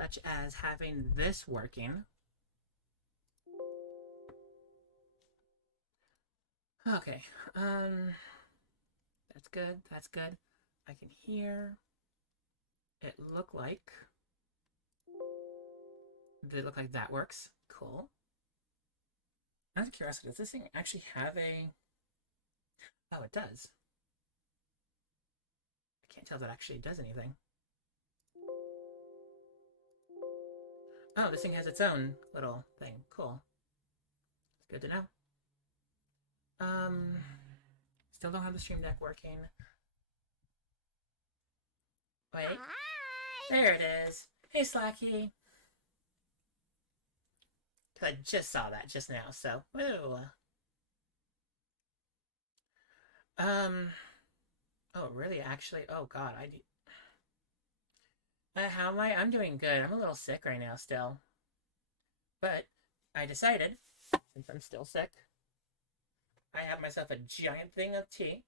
such as having this working. Okay, that's good, that's good. I can hear it look like, did it look like that works? Cool. Out of curiosity, does this thing actually have a, oh, it does. I can't tell if that actually does anything. Oh, this thing has its own little thing. Cool. It's good to know. Um, Still don't have the stream deck working. Wait. Hi. There it is. Hey, Slacky. I just saw that just now, so woo. Um. Oh, really? Actually, oh God, I do. How am I? I'm doing good. I'm a little sick right now still, but I decided, since I'm still sick, I have myself a giant thing of tea,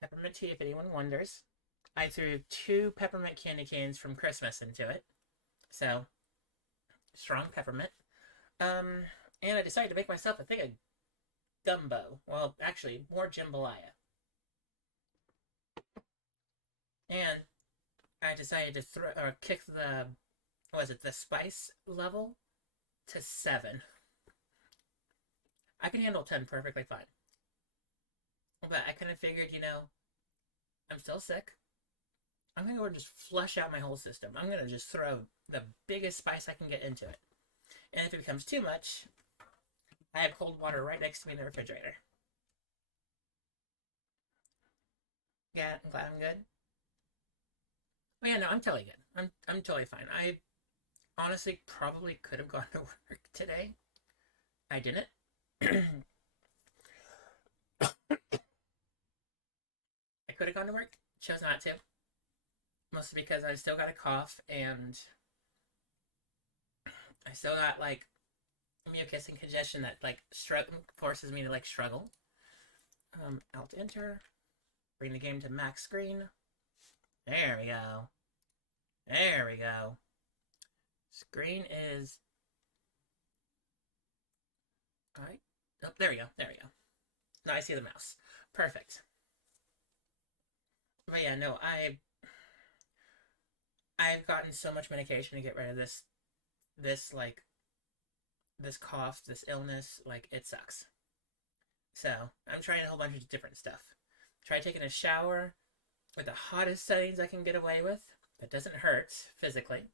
peppermint tea. If anyone wonders, I threw 2 peppermint candy canes from Christmas into it, so strong peppermint. Um, and I decided to make myself a thing of gumbo. Well, actually, more jambalaya. And I decided to throw or kick the what was it, the spice level to 7. I can handle 10 perfectly fine. But I kind of figured, I'm still sick. I'm gonna go and just flush out my whole system. I'm gonna just throw the biggest spice I can get into it. And if it becomes too much, I have cold water right next to me in the refrigerator. Yeah, I'm glad I'm good. Oh yeah, no, I'm totally good. I'm totally fine. I honestly probably could have gone to work today. I didn't. I could have gone to work, chose not to. Mostly because I still got a cough and I still got like mucus and congestion that like forces me to like struggle. Alt enter, bring the game to max screen. There we go. There we go. Screen is. Alright. Oh, there we go. There we go. Now I see the mouse. Perfect. But yeah, no, I've gotten so much medication to get rid of this like this cough, this illness, like it sucks. So I'm trying a whole bunch of different stuff. Try taking a shower with the hottest settings I can get away with that doesn't hurt physically.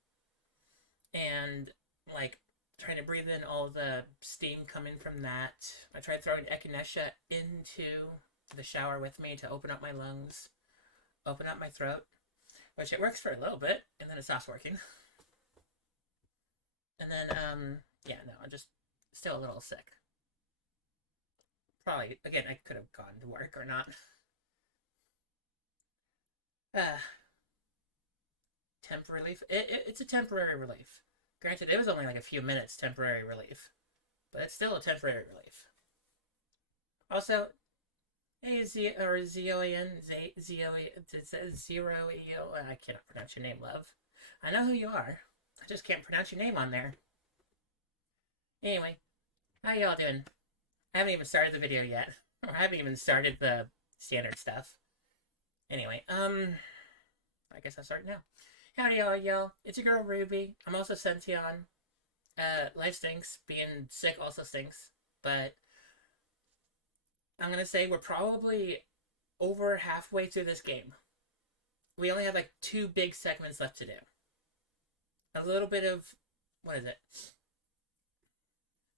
And like trying to breathe in all the steam coming from that. I tried throwing echinacea into the shower with me to open up my lungs, open up my throat, which it works for a little bit, and then it stops working. And then, yeah, no, I'm just still a little sick. Probably, again, I could have gone to work or not. Uh, Temporary relief. It's a temporary relief. Granted, it was only like a few minutes temporary relief, but it's still a temporary relief. Also, hey, Zoian, it says Zero EO. I cannot pronounce your name, love. I know who you are. I just can't pronounce your name on there. Anyway, how y'all doing? I haven't even started the video yet. I haven't even started the standard stuff. Anyway, I guess I'll start now. Howdy y'all. It's your girl Ruby. I'm also Sention. Life stinks. Being sick also stinks. But I'm gonna say we're probably over halfway through this game. We only have like 2 big segments left to do. A little bit of what is it?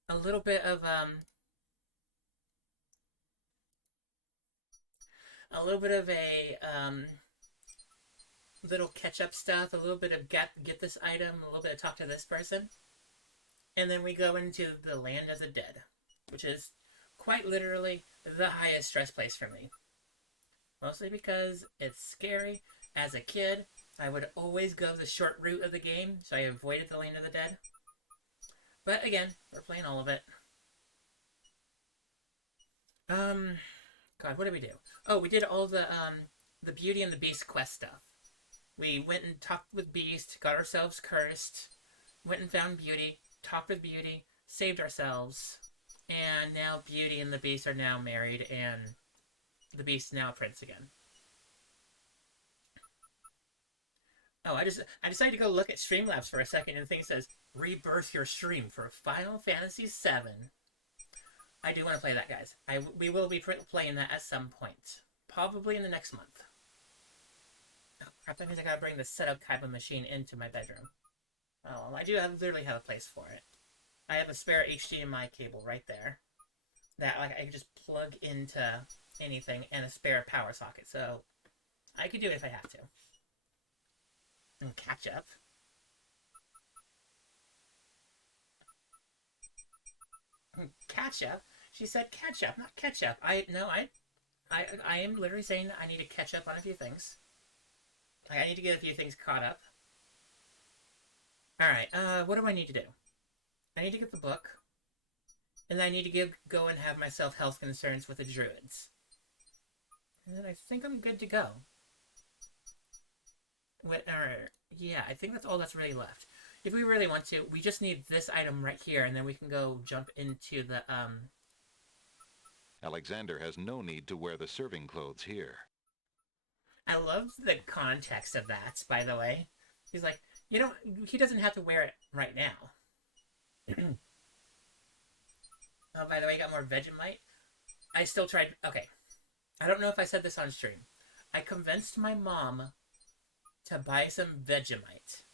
A little bit of a little catch up stuff, a little bit of get this item, a little bit of talk to this person, and then we go into the land of the dead, which is quite literally the highest stress place for me. Mostly because it's scary. As a kid, I would always go the short route of the game, so I avoided the land of the dead. But again, we're playing all of it. God, what did we do? Oh, we did all the Beauty and the Beast quest stuff. We went and talked with Beast, got ourselves cursed, went and found Beauty, talked with Beauty, saved ourselves, and now Beauty and the Beast are now married, and the Beast is now a prince again. Oh, I decided to go look at Streamlabs for a second, and the thing says rebirth your stream for Final Fantasy VII. I do want to play that, guys. We will be playing that at some point, probably in the next month. Oh crap! That means I gotta bring the setup Kaiba machine into my bedroom. Oh, well, I do literally have a place for it. I have a spare HDMI cable right there that like I can just plug into anything, and a spare power socket, so I could do it if I have to. And catch up. Catch up? She said catch up, not ketchup. I am literally saying I need to catch up on a few things. Like, I need to get a few things caught up. Alright, what do I need to do? I need to get the book. And then I need to go and have myself health concerns with the druids. And then I think I'm good to go. Yeah, I think that's all that's really left. If we really want to, we just need this item right here, and then we can go jump into the, Alexander has no need to wear the serving clothes here. I love the context of that, by the way. He's like, you know, he doesn't have to wear it right now. Oh, by the way, I got more Vegemite. I still tried... Okay. I don't know if I said this on stream. I convinced my mom to buy some Vegemite.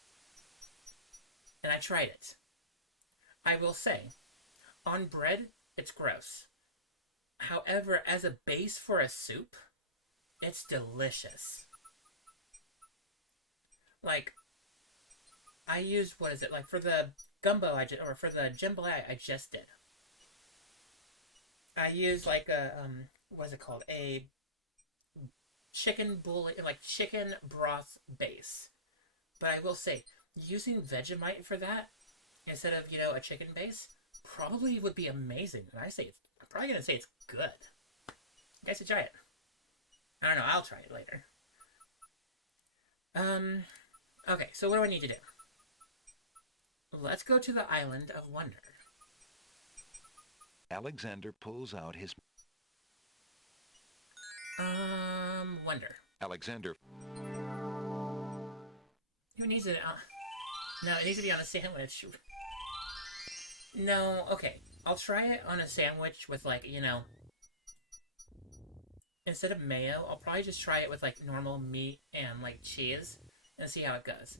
And I tried it. I will say, on bread, it's gross. However, as a base for a soup, it's delicious. Like, I used, what is it, like for the gumbo or for the jambalaya I just did. I used like a, what is it called? A chicken broth base. But I will say, using Vegemite for that, instead of, a chicken base, probably would be amazing. And I'm probably going to say it's good. You guys should try it. I don't know, I'll try it later. Okay, so what do I need to do? Let's go to the Island of Wonder. Alexander pulls out his... Wonder. Alexander... Who needs it? No, it needs to be on a sandwich. No, okay. I'll try it on a sandwich with, like, instead of mayo, I'll probably just try it with, like, normal meat and, like, cheese and see how it goes.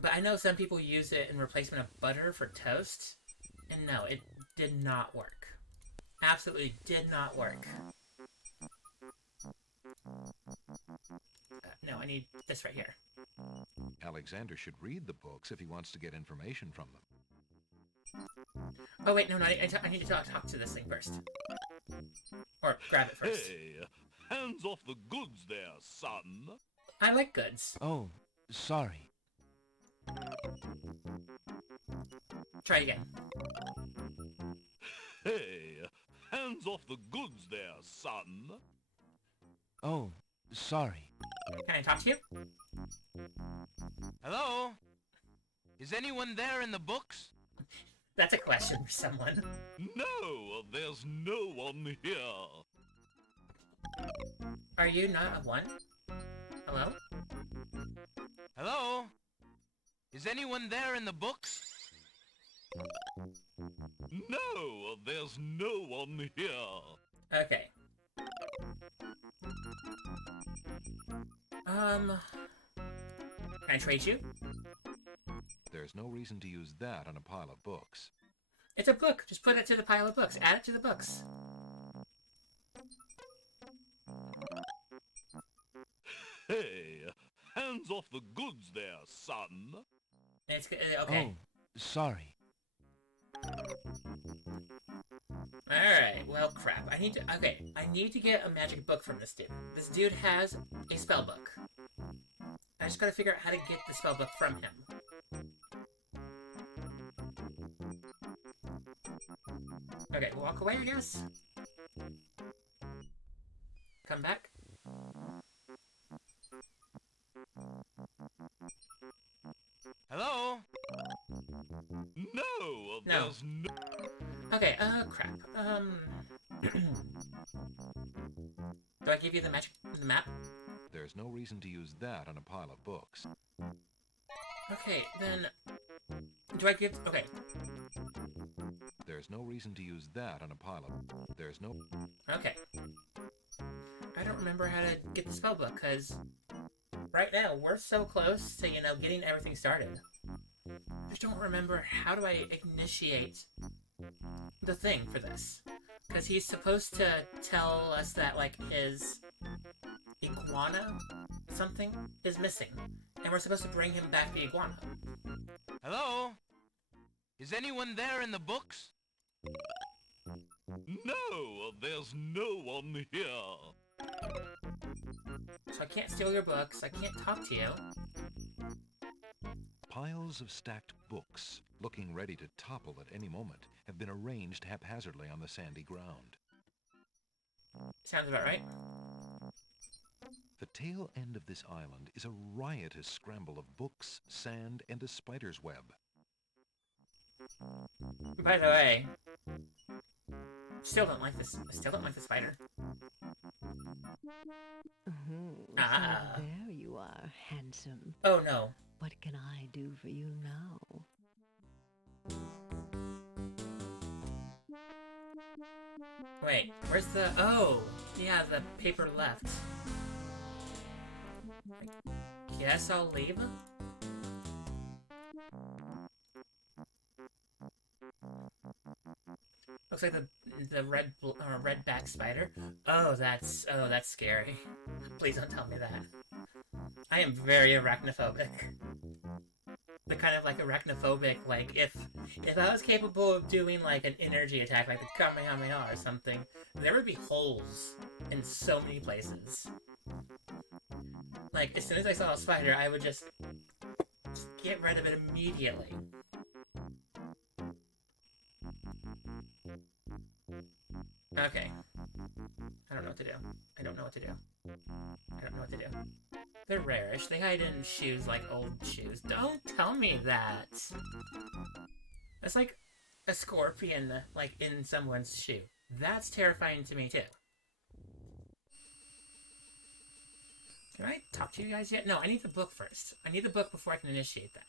But I know some people use it in replacement of butter for toast, and no, it did not work. Absolutely did not work. No, I need this right here. Alexander should read the books if he wants to get information from them. Oh, wait, no, I need to talk to this thing first. Or grab it first. Hey, hands off the goods there, son. I like goods. Oh, sorry. Try it again. Hey, hands off the goods there, son. Oh, sorry. Can I talk to you? Hello? Is anyone there in the books? That's a question for someone. No, there's no one here. Are you not a one? Hello? Hello? Is anyone there in the books? No, there's no one here. Okay. Can I trade you? There's no reason to use that on a pile of books. It's a book. Just put it to the pile of books. Add it to the books. Hey, hands off the goods there, son. It's okay. Oh, sorry. Alright, well, crap. I need to get a magic book from this dude. This dude has a spell book. I just gotta figure out how to get the spell book from him. Okay, walk away, I guess? Come back? Hello? No, No. there's no... Okay, crap. Do I give you the map? There's no reason to use that on a pile of books. Okay, then... Do I give... Okay. There's no reason to use that on a pile of... There's no... Okay. I don't remember how to get the spell book, because... Right now, we're so close to, getting everything started. I just don't remember how do I initiate the thing for this. Because he's supposed to tell us that, like, his iguana something is missing. And we're supposed to bring him back the iguana. Hello? Is anyone there in the books? No, there's no one here. So I can't steal your books, I can't talk to you. Piles of stacked books, looking ready to topple at any moment, have been arranged haphazardly on the sandy ground. Sounds about right. The tail end of this island is a riotous scramble of books, sand, and a spider's web. By the way, still don't like this. I still don't like the spider. Ah. So there you are, handsome. Oh no. What can I do for you now? Wait, where's the... Oh! Yeah, the paper left. I guess I'll leave? Looks like the red back spider. Oh, that's scary. Please don't tell me that. I am very arachnophobic. The kind of like arachnophobic, like if I was capable of doing like an energy attack, like the Kamehameha or something, there would be holes in so many places. Like as soon as I saw a spider, I would just get rid of it immediately. Okay. I don't know what to do. I don't know what to do. I don't know what to do. They're rarish. They hide in shoes like old shoes. Don't tell me that! That's like a scorpion, like, in someone's shoe. That's terrifying to me, too. Can I talk to you guys yet? No, I need the book first. I need the book before I can initiate that.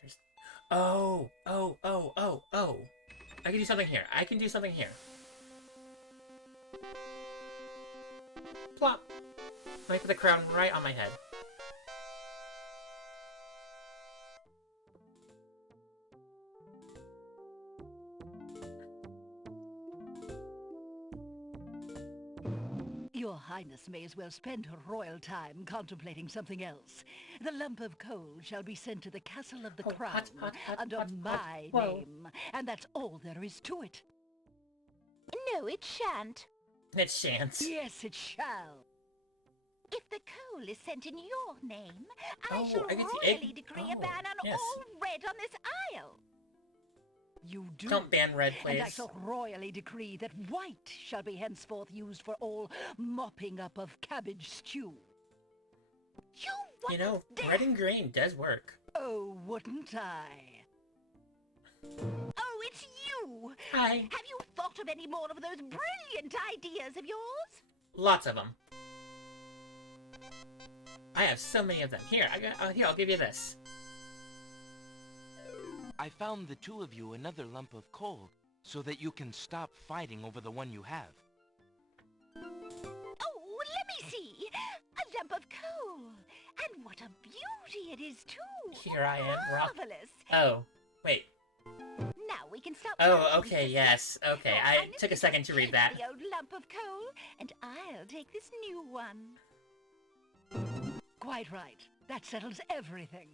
There's... Oh! Oh! Oh! Oh! Oh! I can do something here. I can do something here. Plop! Let me put the crown right on my head. Your Highness may as well spend her royal time contemplating something else. The lump of coal shall be sent to the Castle of the Crown under my name, and that's all there is to it. No, it shan't. It shan't. Yes, it shall. If the coal is sent in your name, I Oh, shall I get the egg- royally decree a oh, ban on yes. all red on this isle. You do. Don't ban red, And I please. shall royally decree that white shall be henceforth used for all mopping up of cabbage stew. You what? You know, red and green does work. Oh, wouldn't I? Oh, it's you! Hi. Have you thought of any more of those brilliant ideas of yours? Lots of them. I have so many of them. Here, here, I'll give you this. I found the two of you another lump of coal, so that you can stop fighting over the one you have. Oh, let me see. A lump of coal. And what a beauty it is, too. Here I am, rock. Marvelous. Oh, wait. Now we can stop. Oh, fighting, okay, sister. yes. Okay, Your I Highness took a can second to read keep that. The old lump of coal, and I'll take this new one. Quite right. That settles everything.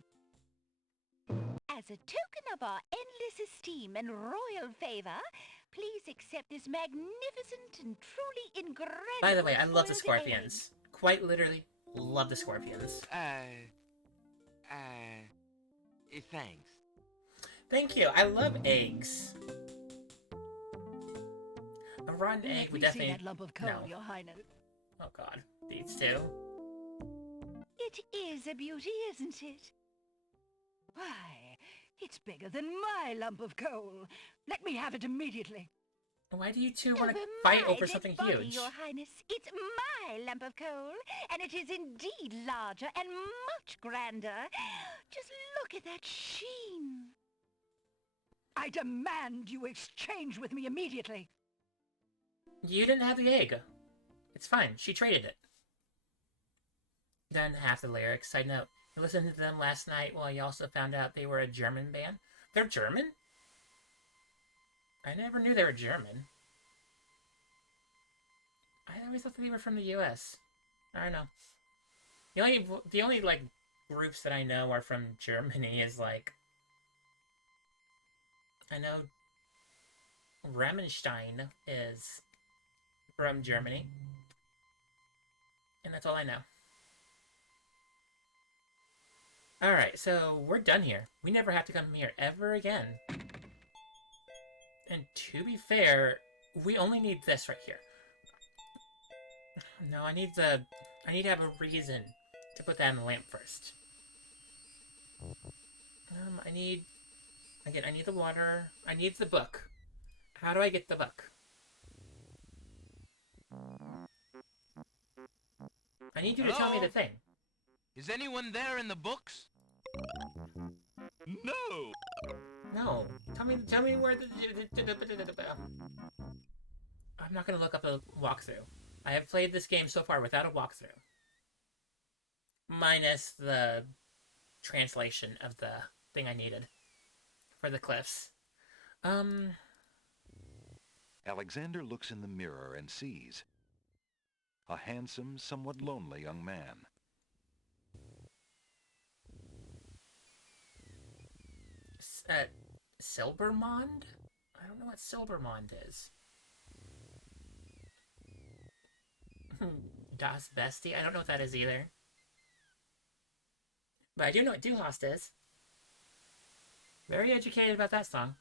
As a token of our endless esteem and royal favor, please accept this magnificent and truly incredible. By the way, I love the foiled egg. scorpions. Quite literally, love the scorpions. Thanks. Thank you. I love eggs. A rotten egg Let would me see definitely... that lump of coal, no. Your Highness. Oh god. These two. It is a beauty, isn't it? Why, it's bigger than my lump of coal. Let me have it immediately. Why do you two want Over to fight my over dead something body, huge? Your Highness. It's my lump of coal, and it is indeed larger and much grander. Just look at that sheen. I demand you exchange with me immediately. You didn't have the egg. It's fine. She traded it. Then half the lyrics. Side note. I listened to them last night while you also found out they were a German band. They're German? I never knew they were German. I always thought they were from the US. I don't know. The only like groups that I know are from Germany is like I know Rammstein is from Germany. And that's all I know. Alright, so we're done here. We never have to come here ever again. And to be fair, we only need this right here. No, I need to have a reason to put that in the lamp first. I need the water. I need the book. How do I get the book? I need you to tell me the thing. Is anyone there in the books? No! No. Tell me where the... I'm not gonna look up a walkthrough. I have played this game so far without a walkthrough. Minus the translation of the thing I needed for the cliffs. Alexander looks in the mirror and sees a handsome, somewhat lonely young man. Silbermond? I don't know what Silbermond is. Das Bestie? I don't know what that is either. But I do know what Du Hast is. Very educated about that song.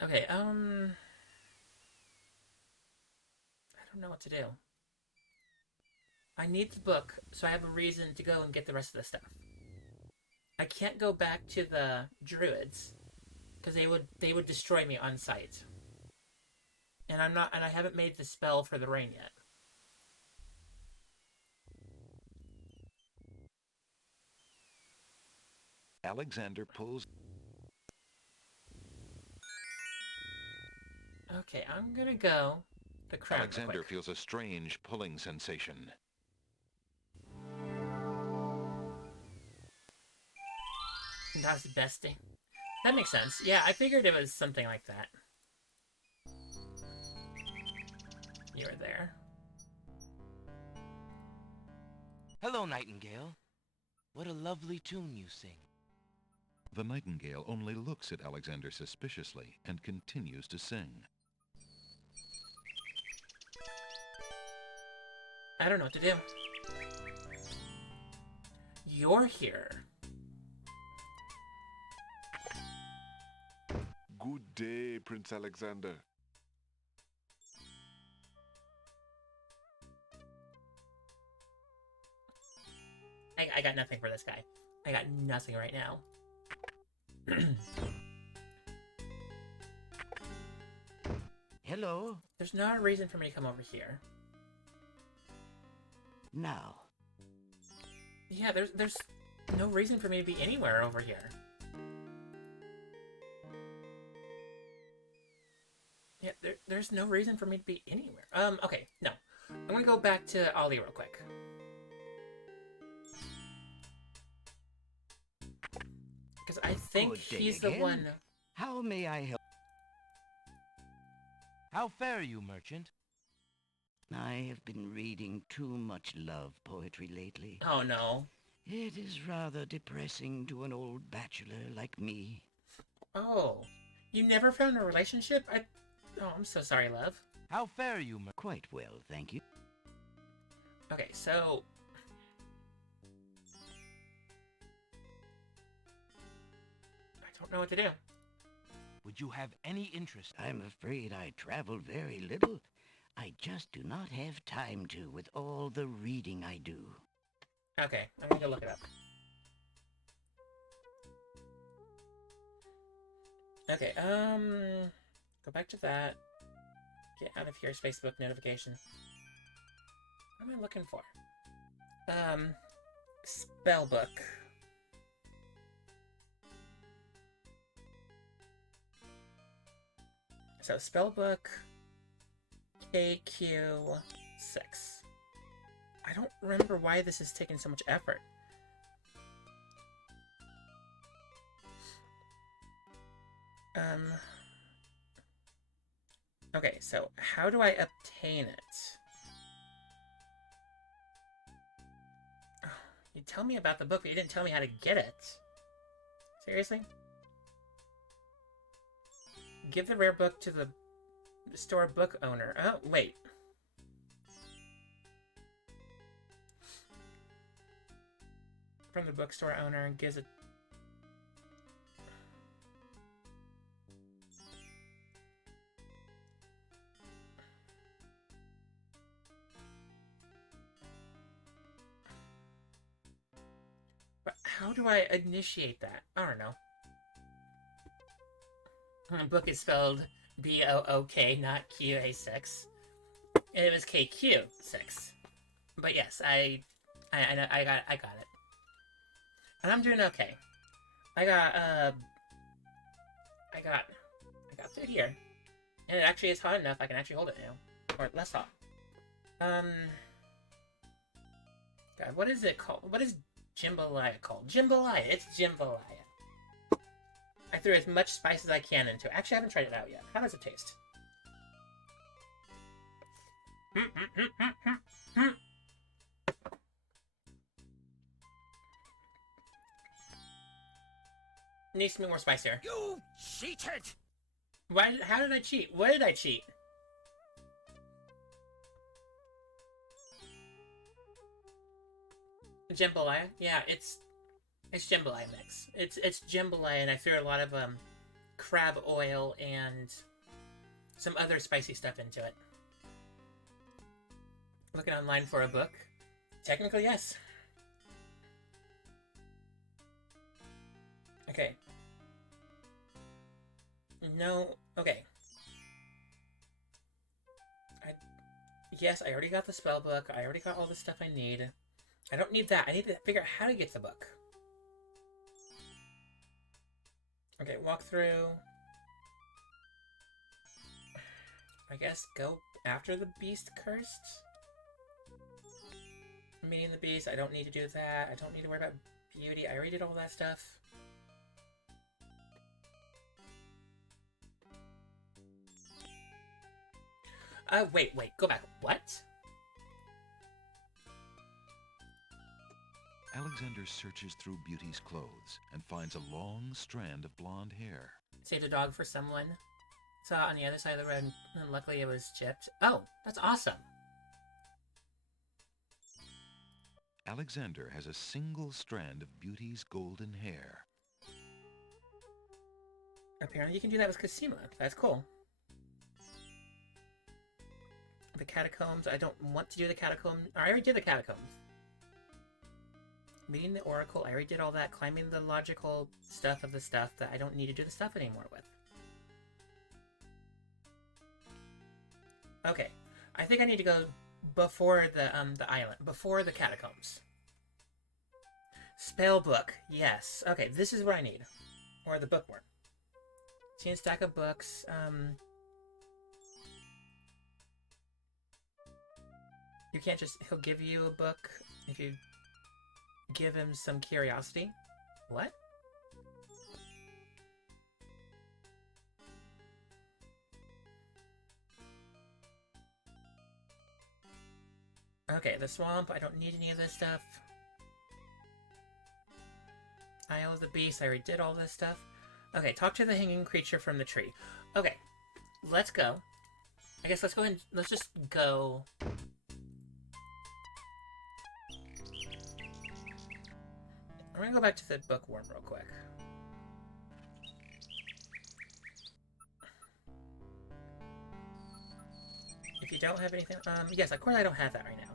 Okay, I don't know what to do. I need the book, so I have a reason to go and get the rest of the stuff. I can't go back to the druids, because they would destroy me on sight. And I haven't made the spell for the rain yet. Alexander pulls... Okay, I'm gonna go the crown. Alexander feels a strange pulling sensation. Das Bestie. That makes sense. Yeah, I figured it was something like that. You were there. Hello, Nightingale. What a lovely tune you sing. The nightingale only looks at Alexander suspiciously and continues to sing. I don't know what to do. You're here. Good day, Prince Alexander. I got nothing for this guy. I got nothing right now. Hello. There's no reason for me to come over here. Now. Yeah, there's no reason for me to be anywhere over here. Yeah, there's no reason for me to be anywhere. Okay, no. I'm gonna go back to Ollie real quick. Because I think Good day he's the again. one... How may I help? How fare you, merchant? I have been reading too much love poetry lately. Oh, no. It is rather depressing to an old bachelor like me. Oh. You never found a relationship? Oh, I'm so sorry, love. How fare you, merchant? Quite well, thank you. Okay, so... I don't know what to do. Would you have any interest? I'm afraid I travel very little. I just do not have time to with all the reading I do. Okay, I'm gonna go look it up. Okay, go back to that. Get out of here, Facebook notification. What am I looking for? Spellbook. So, spellbook KQ6. I don't remember why this is taking so much effort. Okay, so how do I obtain it? Oh, you tell me about the book, but you didn't tell me how to get it. Seriously? Give the rare book to the store book owner. Oh, wait. From the bookstore owner and gives it... But how do I initiate that? I don't know. The book is spelled B-O-O-K, not Q-A-6. And it was KQ6. But yes, I know, I got it. And I'm doing okay. I got food here. And it actually is hot enough I can actually hold it now. Or less hot. God, what is it called? What is jambalaya called? Jambalaya. It's jambalaya. I threw as much spice as I can into it. Actually, I haven't tried it out yet. How does it taste? Needs to be more spicier. You cheated! Why? How did I cheat? What did I cheat? Jambalaya? Yeah, it's jambalaya mix. It's jambalaya, and I threw a lot of crab oil and some other spicy stuff into it. Looking online for a book? Technically, yes. Okay. No. Okay. Yes, I already got the spell book. I already got all the stuff I need. I don't need that. I need to figure out how to get the book. Okay, walk through. I guess go after the beast cursed? Meeting the beast, I don't need to do that. I don't need to worry about beauty. I already did all that stuff. Wait, go back. What? Alexander searches through Beauty's clothes and finds a long strand of blonde hair. Saved a dog for someone. Saw it on the other side of the road, and luckily it was chipped. Oh, that's awesome. Alexander has a single strand of Beauty's golden hair. Apparently you can do that with Cosima. That's cool. The catacombs. I don't want to do the catacombs. I already did the catacombs. Meeting the Oracle. I already did all that. Climbing the logical stuff of the stuff that I don't need to do the stuff anymore with. Okay. I think I need to go before the island. Before the catacombs. Spellbook. Yes. Okay, this is what I need. Or the bookworm. See a stack of books. You can't just... He'll give you a book if you give him some curiosity. What? Okay, the swamp. I don't need any of this stuff. Isle of the Beast. I already did all this stuff. Okay, talk to the hanging creature from the tree. Okay, let's go. I guess let's go ahead and... Let's just go... I'm gonna go back to the bookworm real quick. If you don't have anything... yes, of course I don't have that right now.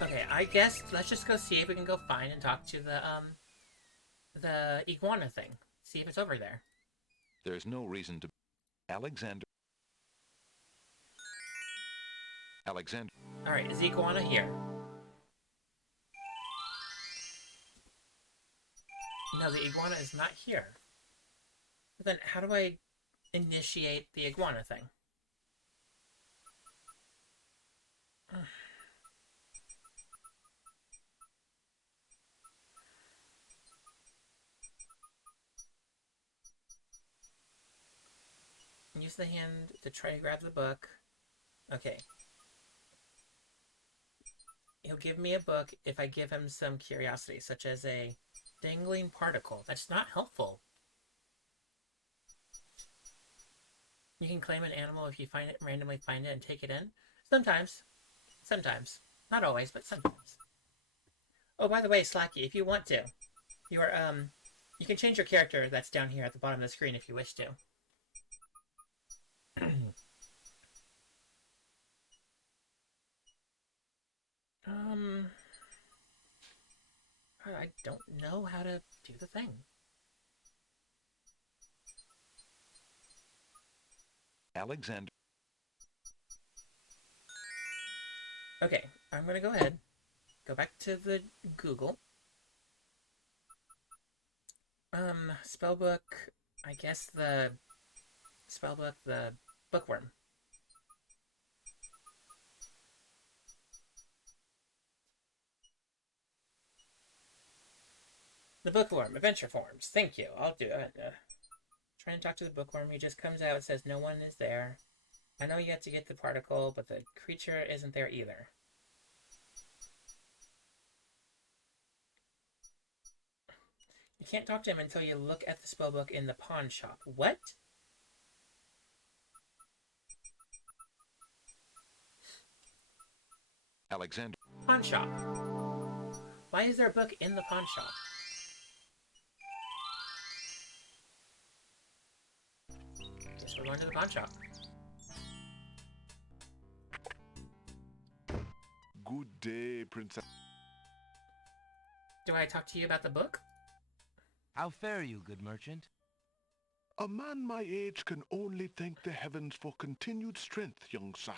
Okay, I guess let's just go see if we can go find and talk to the iguana thing. See if it's over there. There's no reason to... Alexander... Alexander... Alright, is the iguana here? No, the iguana is not here. But then how do I initiate the iguana thing? Use the hand to try to grab the book. Okay. He'll give me a book if I give him some curiosity, such as a dangling particle. That's not helpful. You can claim an animal if you find it, randomly find it, and take it in. Sometimes. Sometimes. Not always, but sometimes. Oh, by the way, Slacky, if you want to, you can change your character that's down here at the bottom of the screen if you wish to. I don't know how to do the thing. Alexander... Okay, I'm gonna go ahead. Go back to the Google. Spellbook, I guess the spellbook, the bookworm. The bookworm, adventure forms. Thank you. I'll do it. Trying to talk to the bookworm. He just comes out and says no one is there. I know you have to get the particle, but the creature isn't there either. You can't talk to him until you look at the spellbook in the pawn shop. What? Alexander... Pawn shop. Why is there a book in the pawn shop? Guess we're going to the pawn shop. Good day, Princess. Do I talk to you about the book? How fare you, good merchant? A man my age can only thank the heavens for continued strength, young sire.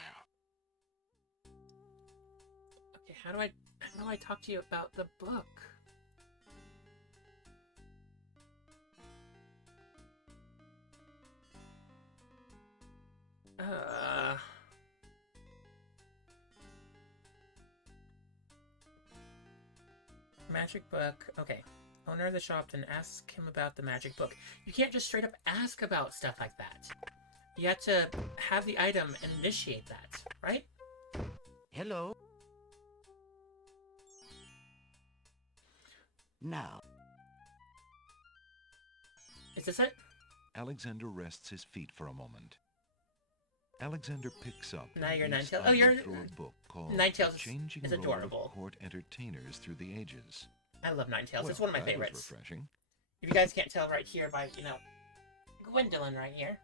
Okay, how do I talk to you about the book? Magic book. Okay. Owner of the shop, then ask him about the magic book. You can't just straight up ask about stuff like that. You have to have the item and initiate that, right? Hello? Now. Is this it? Alexander rests his feet for a moment. Alexander picks up Now and you're leaves Ninetales. Oh, idly you're through a book called Ninetales The Changing is Role adorable. of Court Entertainers Through the Ages. I love Ninetales. Well, It's one of my that was favorites. refreshing. If you guys can't tell right here by, Gwendolyn right here.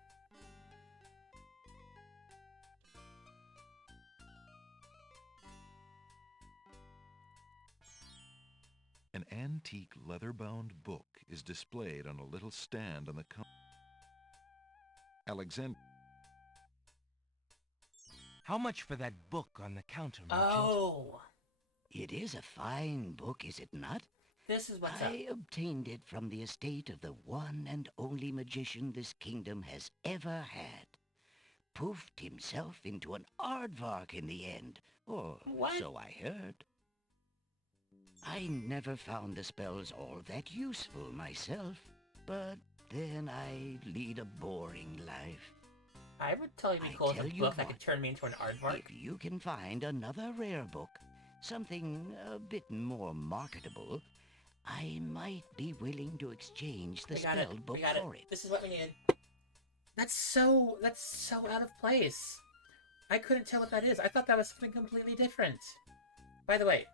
An antique leather-bound book is displayed on a little stand on the counter. Alexander... How much for that book on the counter, merchant? Oh! It is a fine book, is it not? This is what's up. I obtained it from the estate of the one and only magician this kingdom has ever had. Poofed himself into an aardvark in the end, or What? so I heard. I never found the spells all that useful myself, but then I lead a boring life. I would totally be I cool with tell a you book that what, could turn me into an aardvark. If you can find another rare book, something a bit more marketable, I might be willing to exchange the We got it. spell book We got it. for it. This is what we needed. That's so out of place. I couldn't tell what that is. I thought that was something completely different. By the way,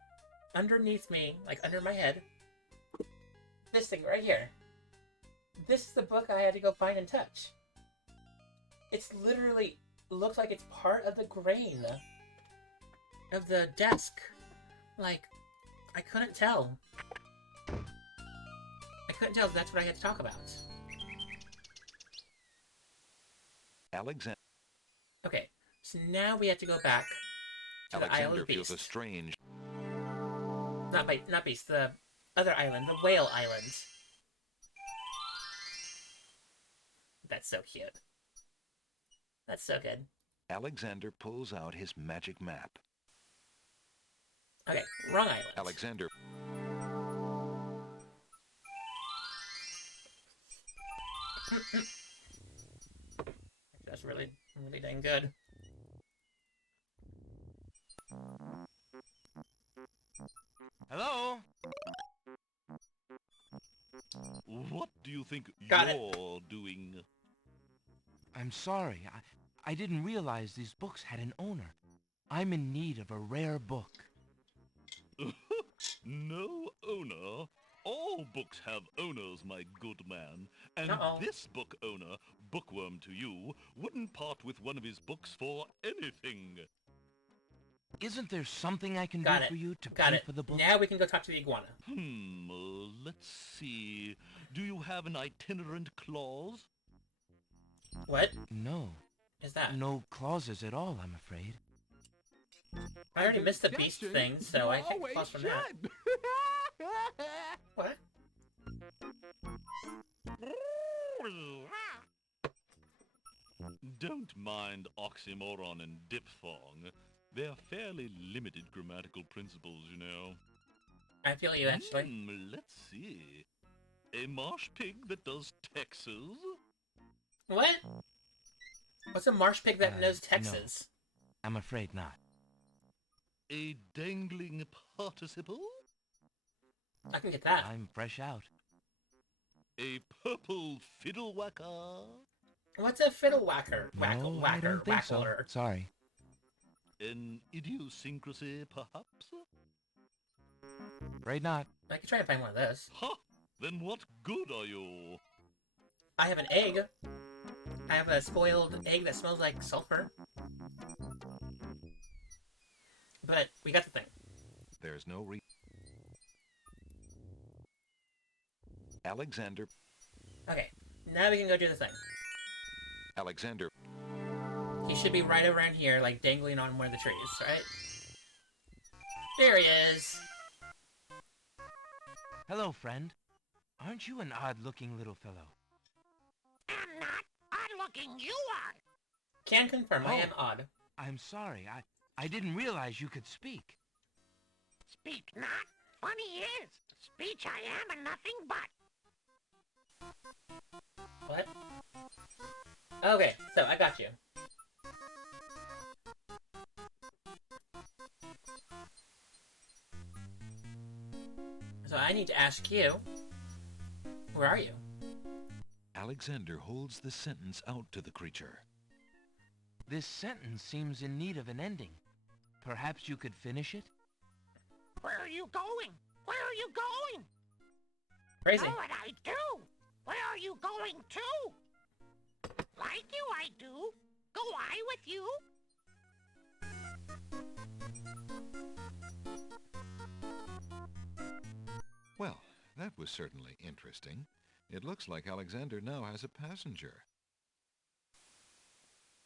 underneath me, like under my head, this thing right here. This is the book I had to go find and touch. It's looks like it's part of the grain of the desk. Like, I couldn't tell. I couldn't tell if that's what I had to talk about. Alexander Okay, so now we have to go back to the Isle of feels a Beast. strange... Not Beast, the other island, the Whale Island. That's so cute. That's so good. Alexander pulls out his magic map. Okay, wrong island. Alexander... That's really dang good. Hello? What do you think Got it. you're doing? I'm sorry. I didn't realize these books had an owner. I'm in need of a rare book. No owner? All books have owners, my good man. And Uh-oh. this book owner, Bookworm to you, wouldn't part with one of his books for anything. Isn't there something I can Got do it. for you to Got pay it. for the book? Now we can go talk to the iguana. Let's see. Do you have an itinerant clause? What No. is that? No clauses at all, I'm afraid. I already missed the beast thing, so I can't clause from that. What? Don't mind oxymoron and diphthong. They're fairly limited grammatical principles, you know. I feel you, actually. Let's see. A marsh pig that does Texas? What? What's a marsh pig that knows No. Texas? I'm afraid not. A dangling participle? I can get that. I'm fresh out. A purple fiddle whacker? What's a fiddle whacker? No, I don't think so. Whackler. Sorry. An idiosyncrasy, perhaps? Afraid not. I could try to find one of those. Ha! Then what good are you? I have an egg. I have a spoiled egg that smells like sulfur. But we got the thing. There's no Alexander... Okay, now we can go do the thing. Alexander... He should be right around here, like dangling on one of the trees, right? There he is! Hello, friend. Aren't you an odd-looking little fellow? I'm not odd-looking, you are. Can confirm, I am Oh. odd. I'm sorry. I didn't realize you could speak. Speak not. Funny is, speech I am and nothing but. What? Okay, so I got you. So I need to ask you, where are you? Alexander holds the sentence out to the creature. This sentence seems in need of an ending. Perhaps you could finish it? Where are you going? Where are you going? Crazy. Know what I do? Where are you going to? Like you, I do. Go I with you? Well, that was certainly interesting. It looks like Alexander now has a passenger.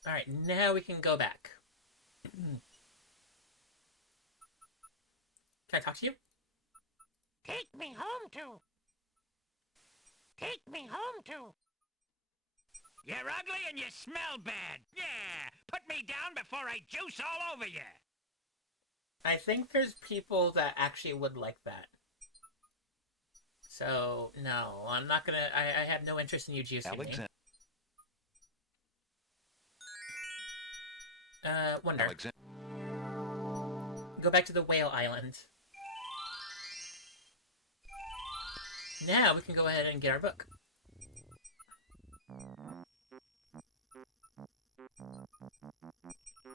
Alright, now we can go back. Can I talk to you? Take me home to. Take me home to. You're ugly and you smell bad. Yeah, put me down before I juice all over you. I think there's people that actually would like that. So, no, I'm not gonna... I have no interest in you juicing me. Wonder. Alexander... Go back to the Whale Island. Now we can go ahead and get our book.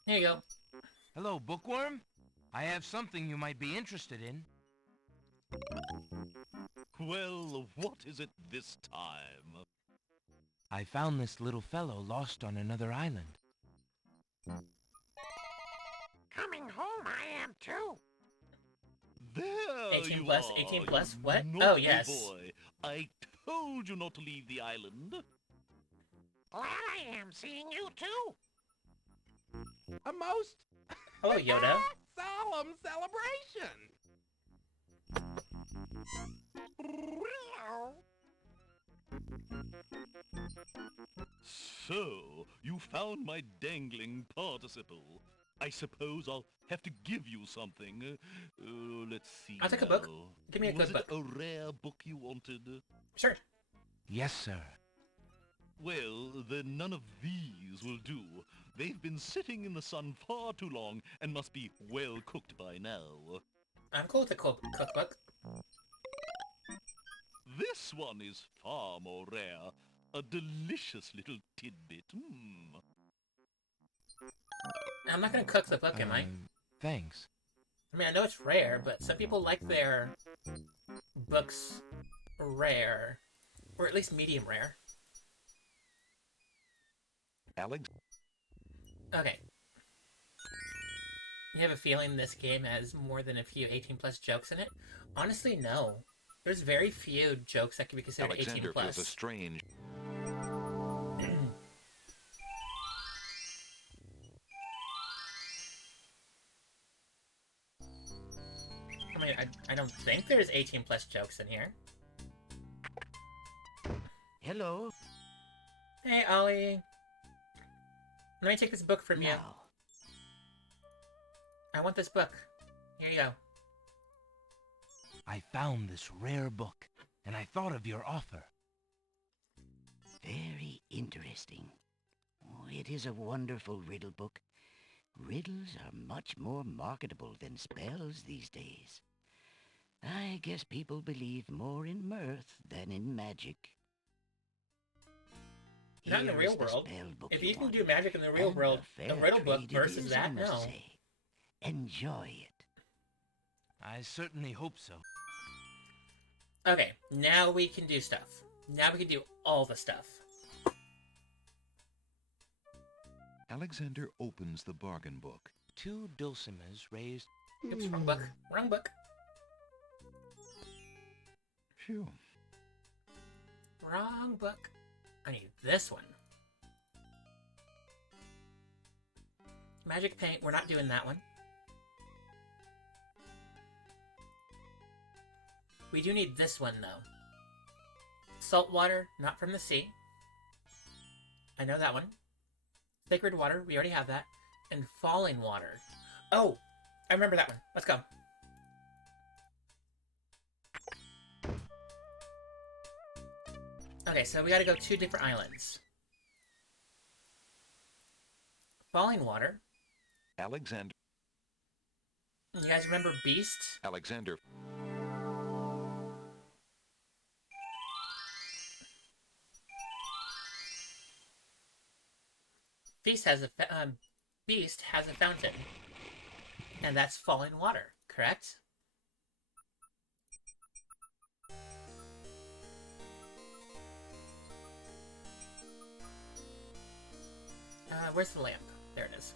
Here you go. Hello, Bookworm. I have something you might be interested in. Well, what is it this time? I found this little fellow lost on another island. Coming home I am too. There 18 you plus, are, 18 plus, you what? naughty Oh, yes. boy. I told you not to leave the island. Glad I am seeing you too. A most Hello, Yoda. solemn celebration. So, you found my dangling participle. I suppose I'll have to give you something. Let's see. I'll take a book. now. Give me a Was good it book. a rare book you wanted? Sure. Yes, sir. Well, then none of these will do. They've been sitting in the sun far too long and must be well cooked by now. I'm cool with a cookbook. This one is far more rare. A delicious little tidbit. I'm not gonna cook the book, am I? Thanks. I mean, I know it's rare, but some people like their books rare. Or at least medium rare. Alex, Okay. You have a feeling this game has more than a few 18 plus jokes in it? Honestly, no. There's very few jokes that can be considered 18 Alexander plus. feels a strange... I mean, I don't think there's 18 plus jokes in here. Hello. Hey, Ollie. Let me take this book from you. Now, I want this book. Here you go. I found this rare book, and I thought of your offer. very interesting. Oh, it is a wonderful riddle book. Riddles are much more marketable than spells these days. I guess people believe more in mirth than in magic. Not in the Here real is the world. spell book If you can wanted, do magic in the real and world, a the fair riddle book trade it versus is, that, I must no. say. Enjoy it. I certainly hope so. Okay, now we can do stuff. Now we can do all the stuff. Alexander opens the bargain book. 2 dulcimers raised... Oops, wrong book. Wrong book. Phew. Wrong book. I need this one. Magic paint, we're not doing that one. We do need this one, though. Salt water, not from the sea. I know that one. Sacred water, we already have that. And falling water. Oh! I remember that one. Let's go. Okay, so we gotta go 2 different islands. Falling water. Alexander... You guys remember Beast? Alexander... Beast has a fountain, and that's falling water, correct? Where's the lamp? There it is.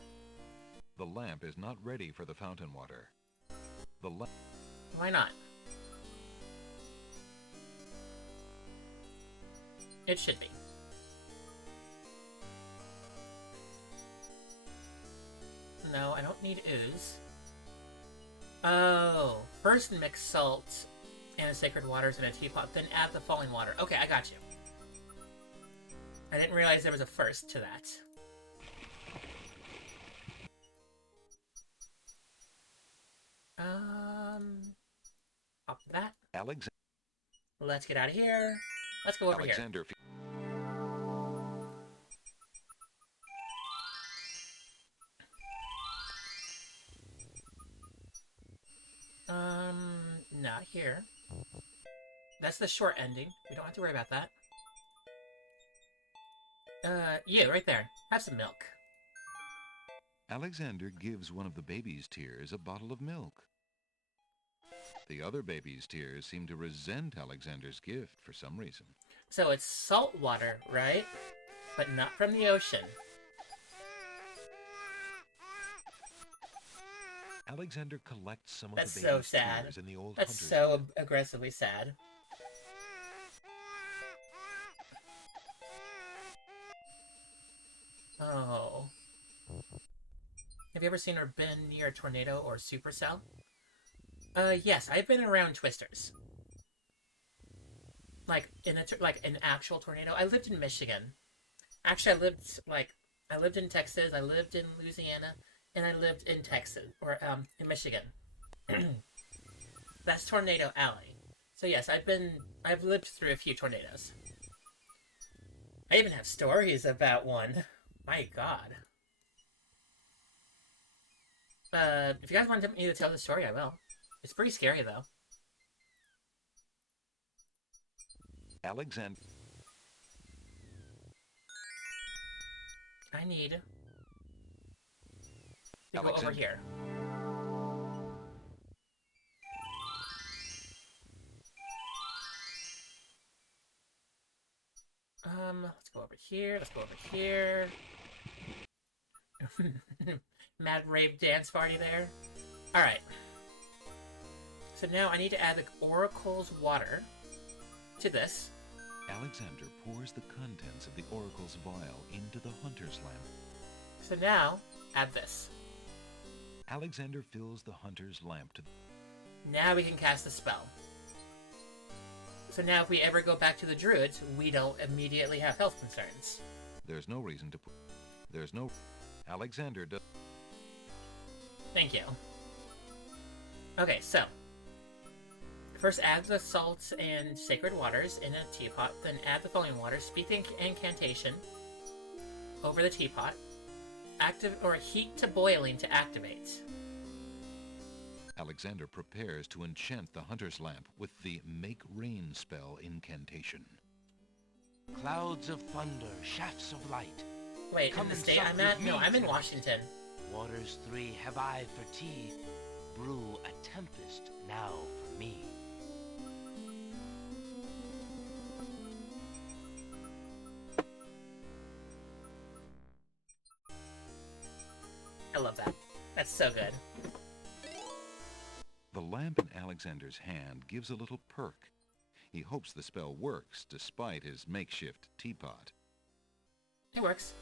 The lamp is not ready for the fountain water. The lamp... Why not? It should be. No, I don't need ooze. Oh, first mix salt and the sacred waters in a teapot, then add the falling water. Okay, I got you. I didn't realize there was a first to that. Pop that. Alexander... Let's get out of here. Let's go over here. Alexander... Not here. That's the short ending. We don't have to worry about that. You, right there. Have some milk. Alexander gives one of the baby's tears a bottle of milk. The other baby's tears seem to resent Alexander's gift for some reason. So it's salt water, right? But not from the ocean. Alexander collects some of That's the so baby's sad. tears in the old That's hunter's so lamp. aggressively sad. Oh. Have you ever seen or been near a tornado or supercell? Yes, I've been around twisters. Like like an actual tornado. I lived in Michigan. Actually, I lived in Texas. I lived in Louisiana, and I lived in Texas in Michigan. That's Tornado Alley. So yes, I've lived through a few tornadoes. I even have stories about one. My God. If you guys want me to tell the story, I will. It's pretty scary, though. Alexander. I need to go over here. Let's go over here. Let's go over here. Mad rave dance party there. Alright. So now I need to add the Oracle's water to this. Alexander pours the contents of the Oracle's vial into the hunter's lamp. So now, add this. Alexander fills the hunter's lamp to... Now we can cast the spell. So now if we ever go back to the druids, we don't immediately have health concerns. There's no reason to... There's no... Alexander does... Thank you. Okay, so... First add the salts and sacred waters in a teapot, then add the following water, speak the incantation over the teapot, heat to boiling to activate. Alexander prepares to enchant the hunter's lamp with the Make Rain spell incantation. Clouds of thunder, shafts of light. Wait, Come in the and state sup I'm with at? No, me I'm in tonight. Washington. Waters 3 have I for tea. Brew a tempest now for me. I love that. That's so good. The lamp in Alexander's hand gives a little perk. He hopes the spell works despite his makeshift teapot. It works.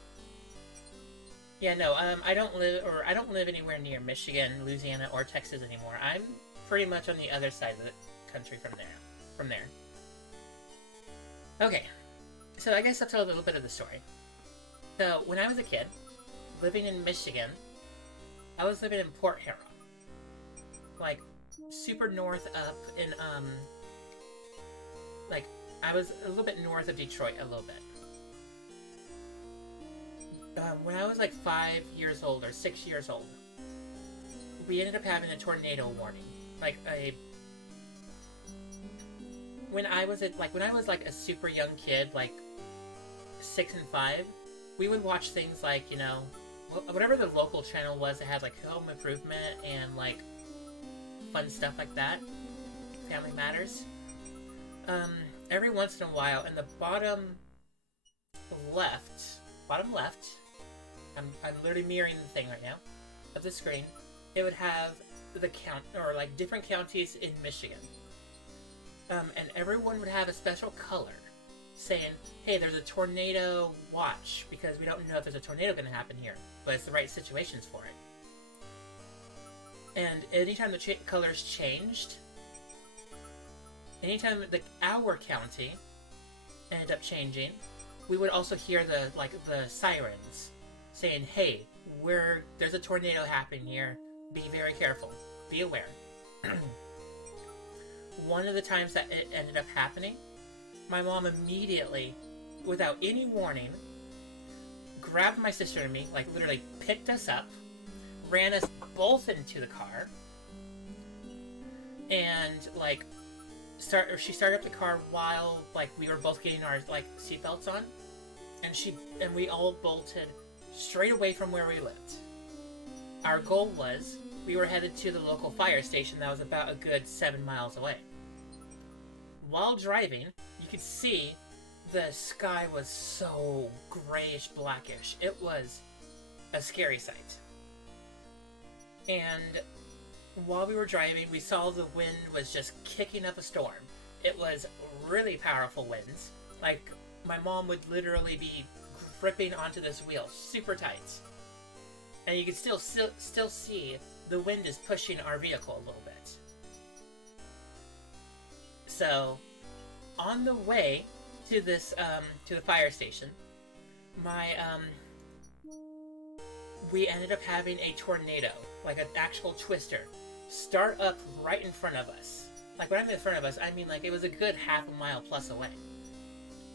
Yeah, no, I don't live anywhere near Michigan, Louisiana, or Texas anymore. I'm pretty much on the other side of the country from there. Okay, so I guess I'll tell a little bit of the story. So, when I was a kid, living in Michigan, I was living in Port Huron. Like, super north up in, like, I was a little bit north of Detroit, a little bit. When I was like 5 years old or 6 years old, we ended up having a tornado warning. When I was like a super young kid, like 6 and 5, we would watch things like, you know, whatever the local channel was that had like home improvement and like fun stuff like that, Family Matters. Every once in a while, in the bottom left, I'm literally mirroring the thing right now, of the screen, it would have the count, or like different counties in Michigan. And everyone would have a special color saying, hey, there's a tornado watch, because we don't know if there's a tornado going to happen here, but it's the right situations for it. And anytime the colors changed, anytime our county ended up changing, we would also hear the sirens saying, hey, there's a tornado happening here, be very careful, be aware. One of the times that it ended up happening, my mom immediately, without any warning, grabbed my sister and me, like literally picked us up, ran us both into the car, and like she started up the car while like we were both getting our like seatbelts on, and we all bolted straight away from where we lived. Our goal was we were headed to the local fire station that was about a good 7 miles away. While driving, you could see the sky was so grayish blackish. It was a scary sight. And while we were driving, we saw the wind was just kicking up a storm. It was really powerful winds. Like, my mom would literally be gripping onto this wheel super tight. And you could still see the wind is pushing our vehicle a little bit. So, on the way to this, to the fire station, we ended up having a tornado, like an actual twister, start up right in front of us. Like, when I mean in front of us, I mean like it was a good half a mile plus away.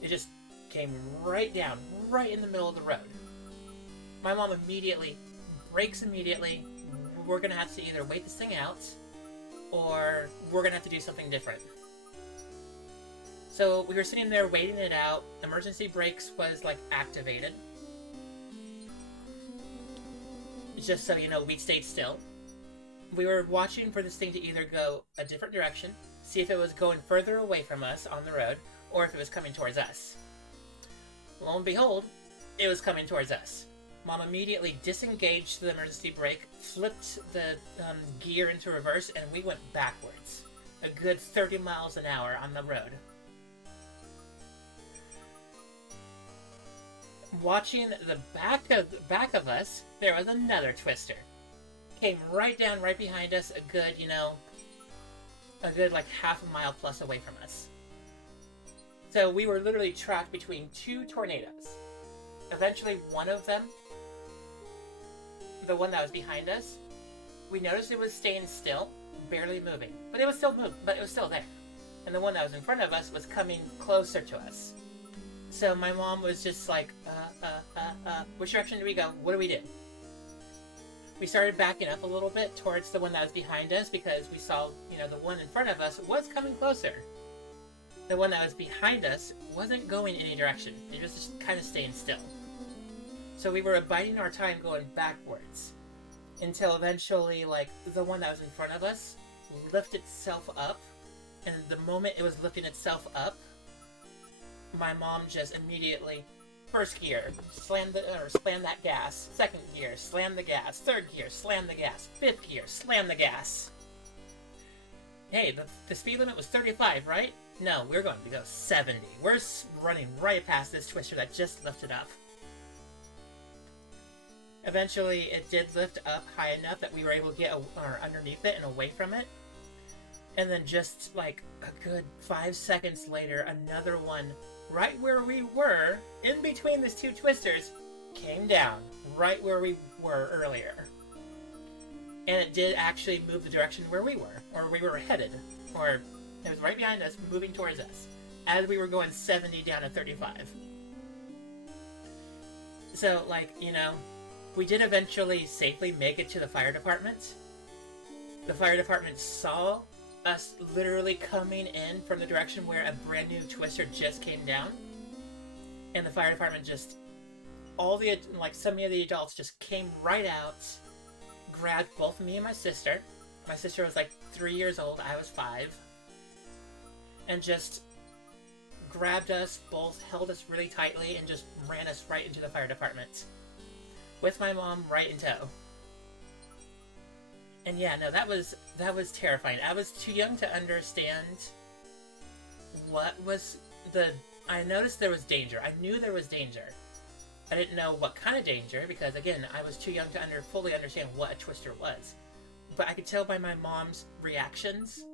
It just came right down, right in the middle of the road. My mom brakes immediately. We're gonna have to either wait this thing out, or we're gonna have to do something different. So we were sitting there waiting it out. Emergency brakes was like activated. Just so you know, we stayed still. We were watching for this thing to either go a different direction, see if it was going further away from us on the road, or if it was coming towards us. Lo and behold, it was coming towards us. Mom immediately disengaged the emergency brake, flipped the gear into reverse, and we went backwards. A good 30 miles an hour on the road. Watching the back of us, there was another twister. Came right down, right behind us, a good like half a mile plus away from us. So we were literally trapped between two tornadoes. Eventually, one of them, the one that was behind us, we noticed it was staying still, barely moving, but it was still there. And the one that was in front of us was coming closer to us. So my mom was just like, which direction do we go? What do we do? We started backing up a little bit towards the one that was behind us because we saw, the one in front of us was coming closer. The one that was behind us wasn't going any direction. It was just kind of staying still. So we were abiding our time going backwards until eventually, the one that was in front of us lifted itself up. And the moment it was lifting itself up, my mom just immediately, first gear, slam that gas. Second gear, slam the gas. Third gear, slam the gas. Fifth gear, slam the gas. Hey, the speed limit was 35, right? No, we're going to go 70. We're running right past this twister that just lifted up. Eventually, it did lift up high enough that we were able to get underneath it and away from it. And then just like a good 5 seconds later, another one right where we were, in between these two twisters, came down right where we were earlier. And it did actually move the direction where we were, or we were headed, or it was right behind us, moving towards us, as we were going 70 down to 35. So, we did eventually safely make it to the fire department. The fire department saw us literally coming in from the direction where a brand new twister just came down. And the fire department just, some of the adults just came right out, grabbed both me and my sister. My sister was 3 years old, I was 5. And just grabbed us both, held us really tightly, and just ran us right into the fire department. With my mom right in tow. And yeah, no, that was terrifying. I was too young to understand what was I noticed there was danger. I knew there was danger. I didn't know what kind of danger, because again, I was too young to fully understand what a twister was. But I could tell by my mom's reactions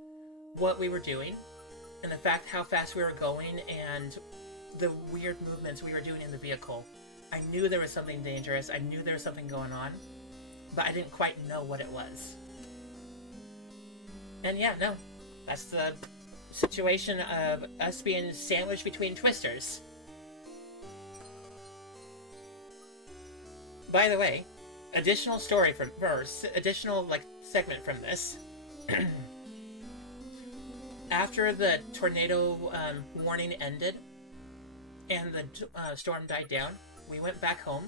what we were doing, and the fact how fast we were going, and the weird movements we were doing in the vehicle. I knew there was something dangerous. I knew there was something going on, but I didn't quite know what it was. And yeah, no, that's the situation of us being sandwiched between twisters. By the way, additional segment from this. After the tornado warning ended and the storm died down, we went back home.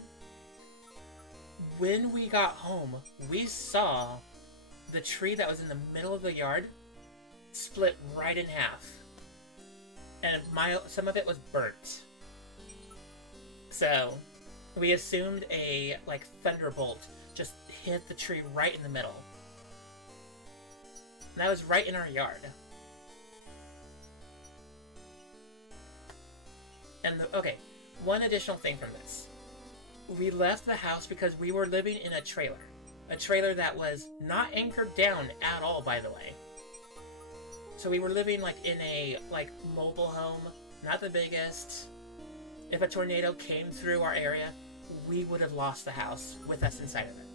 When we got home, we saw the tree that was in the middle of the yard split right in half. And some of it was burnt. So, we assumed a thunderbolt just hit the tree right in the middle. And that was right in our yard. And, okay, one additional thing from this. We left the house because we were living in a trailer. A trailer that was not anchored down at all, by the way. So we were living, like, in a, like, mobile home. Not the biggest. If a tornado came through our area, we would have lost the house with us inside of it.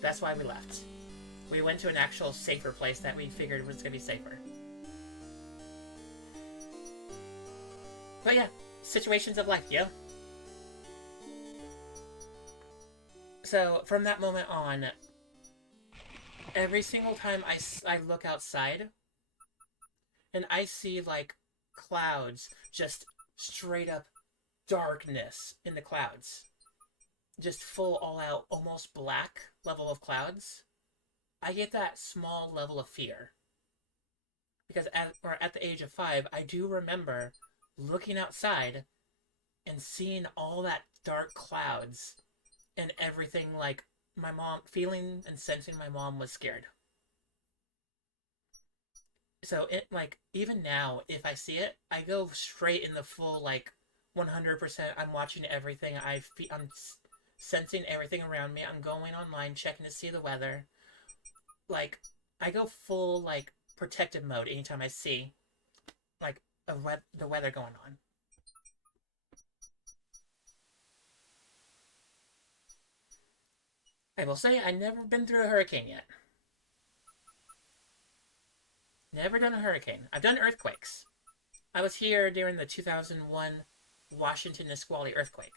That's why we left. We went to an actual safer place that we figured was going to be safer. But yeah, situations of life, yo. So, from that moment on, every single time I look outside, and I see, like, clouds, just straight up darkness in the clouds. Just full, all-out, almost black level of clouds. I get that small level of fear. Because at the age of 5, I do remember looking outside and seeing all that dark clouds and everything, like, my mom, feeling and sensing my mom was scared. So, like, even now, if I see it, I go straight in the full, like, 100%, I'm watching everything, I'm sensing everything around me, I'm going online, checking to see the weather. Like, I go full, like, protective mode anytime I see, like, the weather going on. I will say, I've never been through a hurricane yet. Never done a hurricane. I've done earthquakes. I was here during the 2001 Washington Nisqually earthquake.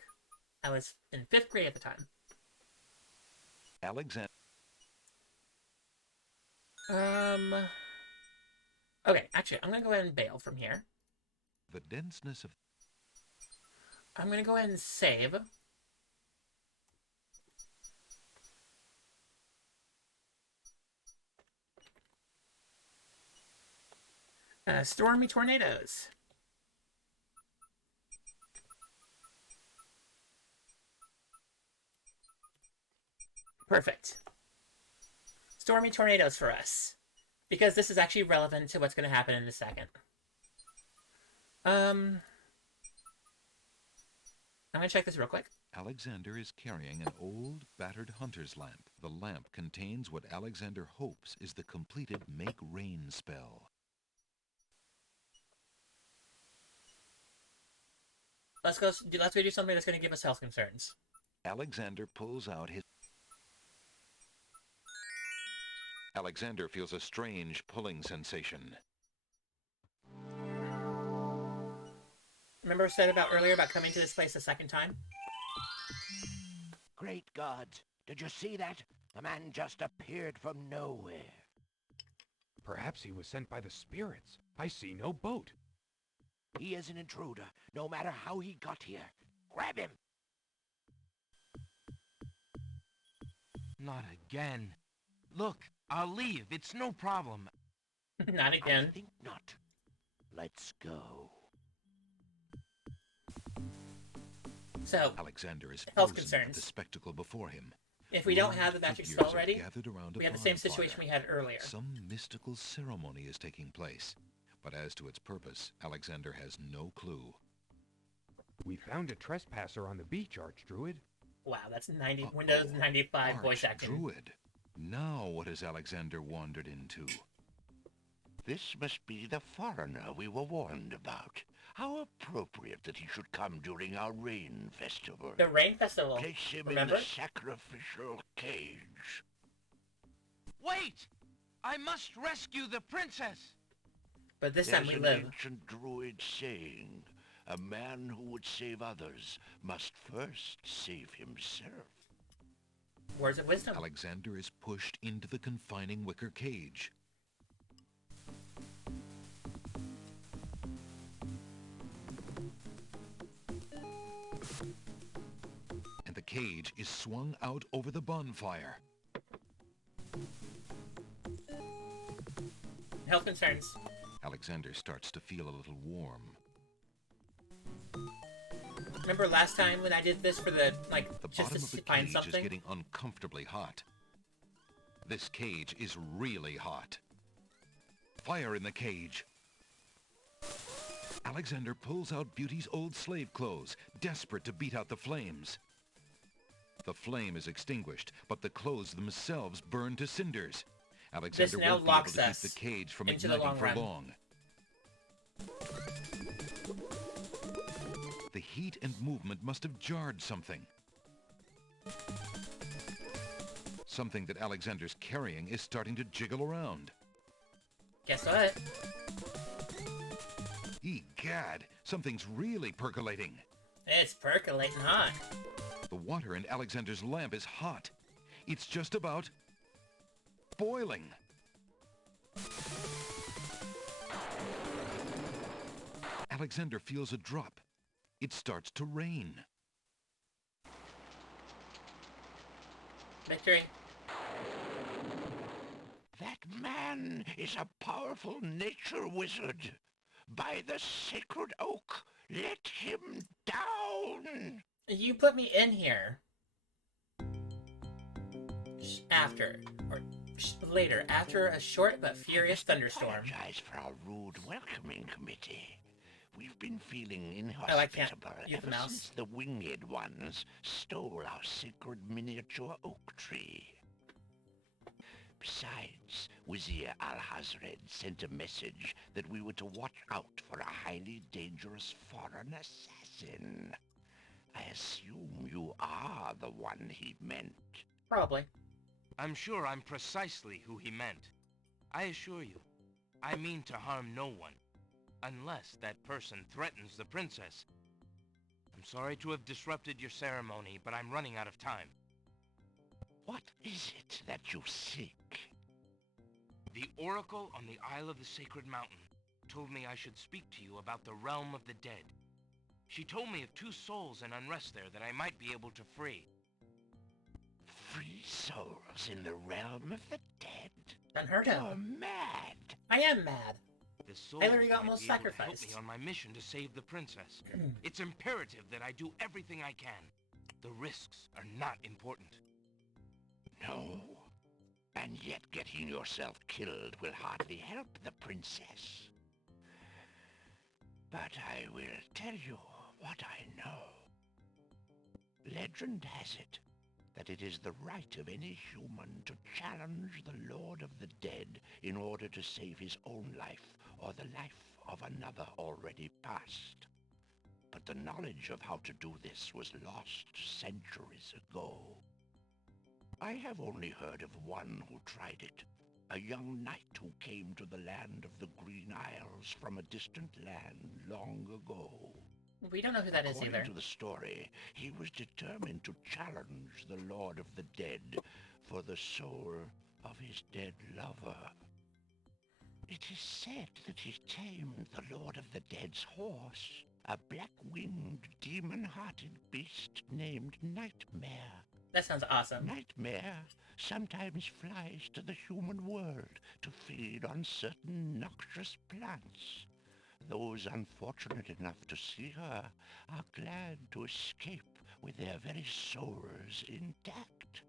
I was in 5th grade at the time. Alexander. Okay, actually, I'm gonna go ahead and bail from here. The denseness of... I'm gonna go ahead and save. Stormy tornadoes. Perfect. Stormy tornadoes for us. Because this is actually relevant to what's going to happen in a second. I'm going to check this real quick. Alexander is carrying an old, battered hunter's lamp. The lamp contains what Alexander hopes is the completed make rain spell. Let's go do something that's going to give us health concerns. Alexander pulls out his... Alexander feels a strange pulling sensation. Remember what I said about earlier about coming to this place a second time? Great God! Did you see that? The man just appeared from nowhere. Perhaps he was sent by the spirits. I see no boat. He is an intruder, no matter how he got here. Grab him! Not again. Look, I'll leave. It's no problem. Not again. I think not. Let's go. So, Alexander is health frozen concerns. at the spectacle before him. If we don't have the magic Figures spell ready, we have the same bonfire. situation we had earlier. Some mystical ceremony is taking place, but as to its purpose, Alexander has no clue. We found a trespasser on the beach, Archdruid. Wow, that's Windows 95 voice acting. Archdruid. Now what has Alexander wandered into? This must be the foreigner we were warned about. How appropriate that he should come during our rain festival. The rain festival. Place him remember? in the sacrificial cage. Wait! I must rescue the princess! But this time we live. There's an ancient druid saying, a man who would save others must first save himself. Words of wisdom. Alexander is pushed into the confining wicker cage. And the cage is swung out over the bonfire. Health concerns. Alexander starts to feel a little warm. Remember last time when I did this for the, The just bottom of to the find cage something? is getting uncomfortably hot. This cage is really hot. fire in the cage. Alexander pulls out Beauty's old slave clothes, desperate to beat out the flames. The flame is extinguished, but the clothes themselves burn to cinders. Alexander now won't be able locks to keep us the cage from into the igniting long for run. long. The heat and movement must have jarred something. Something that Alexander's carrying is starting to jiggle around. Guess what? Egad, something's really percolating. It's percolating hot. The water in Alexander's lamp is hot. It's just about boiling. Alexander feels a drop. It starts to rain. Victory. That man is a powerful nature wizard. By the sacred oak, let him down! You put me in here. Later, after a short but furious thunderstorm. Apologize for our rude welcoming committee. We've been feeling Oh, I can't inhospitable use the ever mouse. since the winged ones stole our sacred miniature oak tree. Besides, Wazir Al-Hazred sent a message that we were to watch out for a highly dangerous foreign assassin. I assume you are the one he meant. Probably. I'm sure I'm precisely who he meant. I assure you, I mean to harm no one, unless that person threatens the princess. I'm sorry to have disrupted your ceremony, but I'm running out of time. What is it that you seek? The Oracle on the Isle of the Sacred Mountain told me I should speak to you about the realm of the dead. She told me of 2 souls in unrest there that I might be able to free. Free souls in the realm of the dead? Unheard You're of. mad. I am mad. The souls I literally got might almost be able to help sacrificed. me on my mission to save the princess. It's imperative that I do everything I can. The risks are not important. No. And yet getting yourself killed will hardly help the princess. But I will tell you what I know. Legend has it that it is the right of any human to challenge the Lord of the Dead in order to save his own life or the life of another already past. But the knowledge of how to do this was lost centuries ago. I have only heard of one who tried it, a young knight who came to the land of the Green Isles from a distant land long ago. We don't know who that is either. According to the story, he was determined to challenge the Lord of the Dead for the soul of his dead lover. It is said that he tamed the Lord of the Dead's horse, a black-winged, demon-hearted beast named Nightmare. That sounds awesome. Nightmare sometimes flies to the human world to feed on certain noxious plants. Those unfortunate enough to see her are glad to escape with their very souls intact.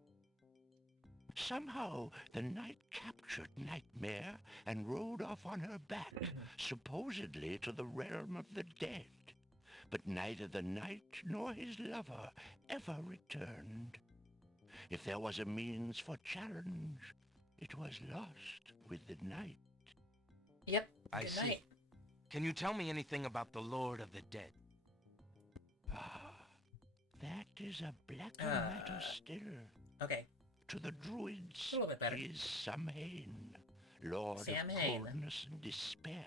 Somehow, the knight captured Nightmare and rode off on her back, supposedly to the realm of the dead. But neither the knight nor his lover ever returned. If there was a means for challenge, it was lost with the night. Yep. I Good see. night. Can you tell me anything about the Lord of the Dead? Ah, that is a blacker matter still. Okay. To the druids, A little bit better. he is Samhain, Lord Samhain. of coldness and despair.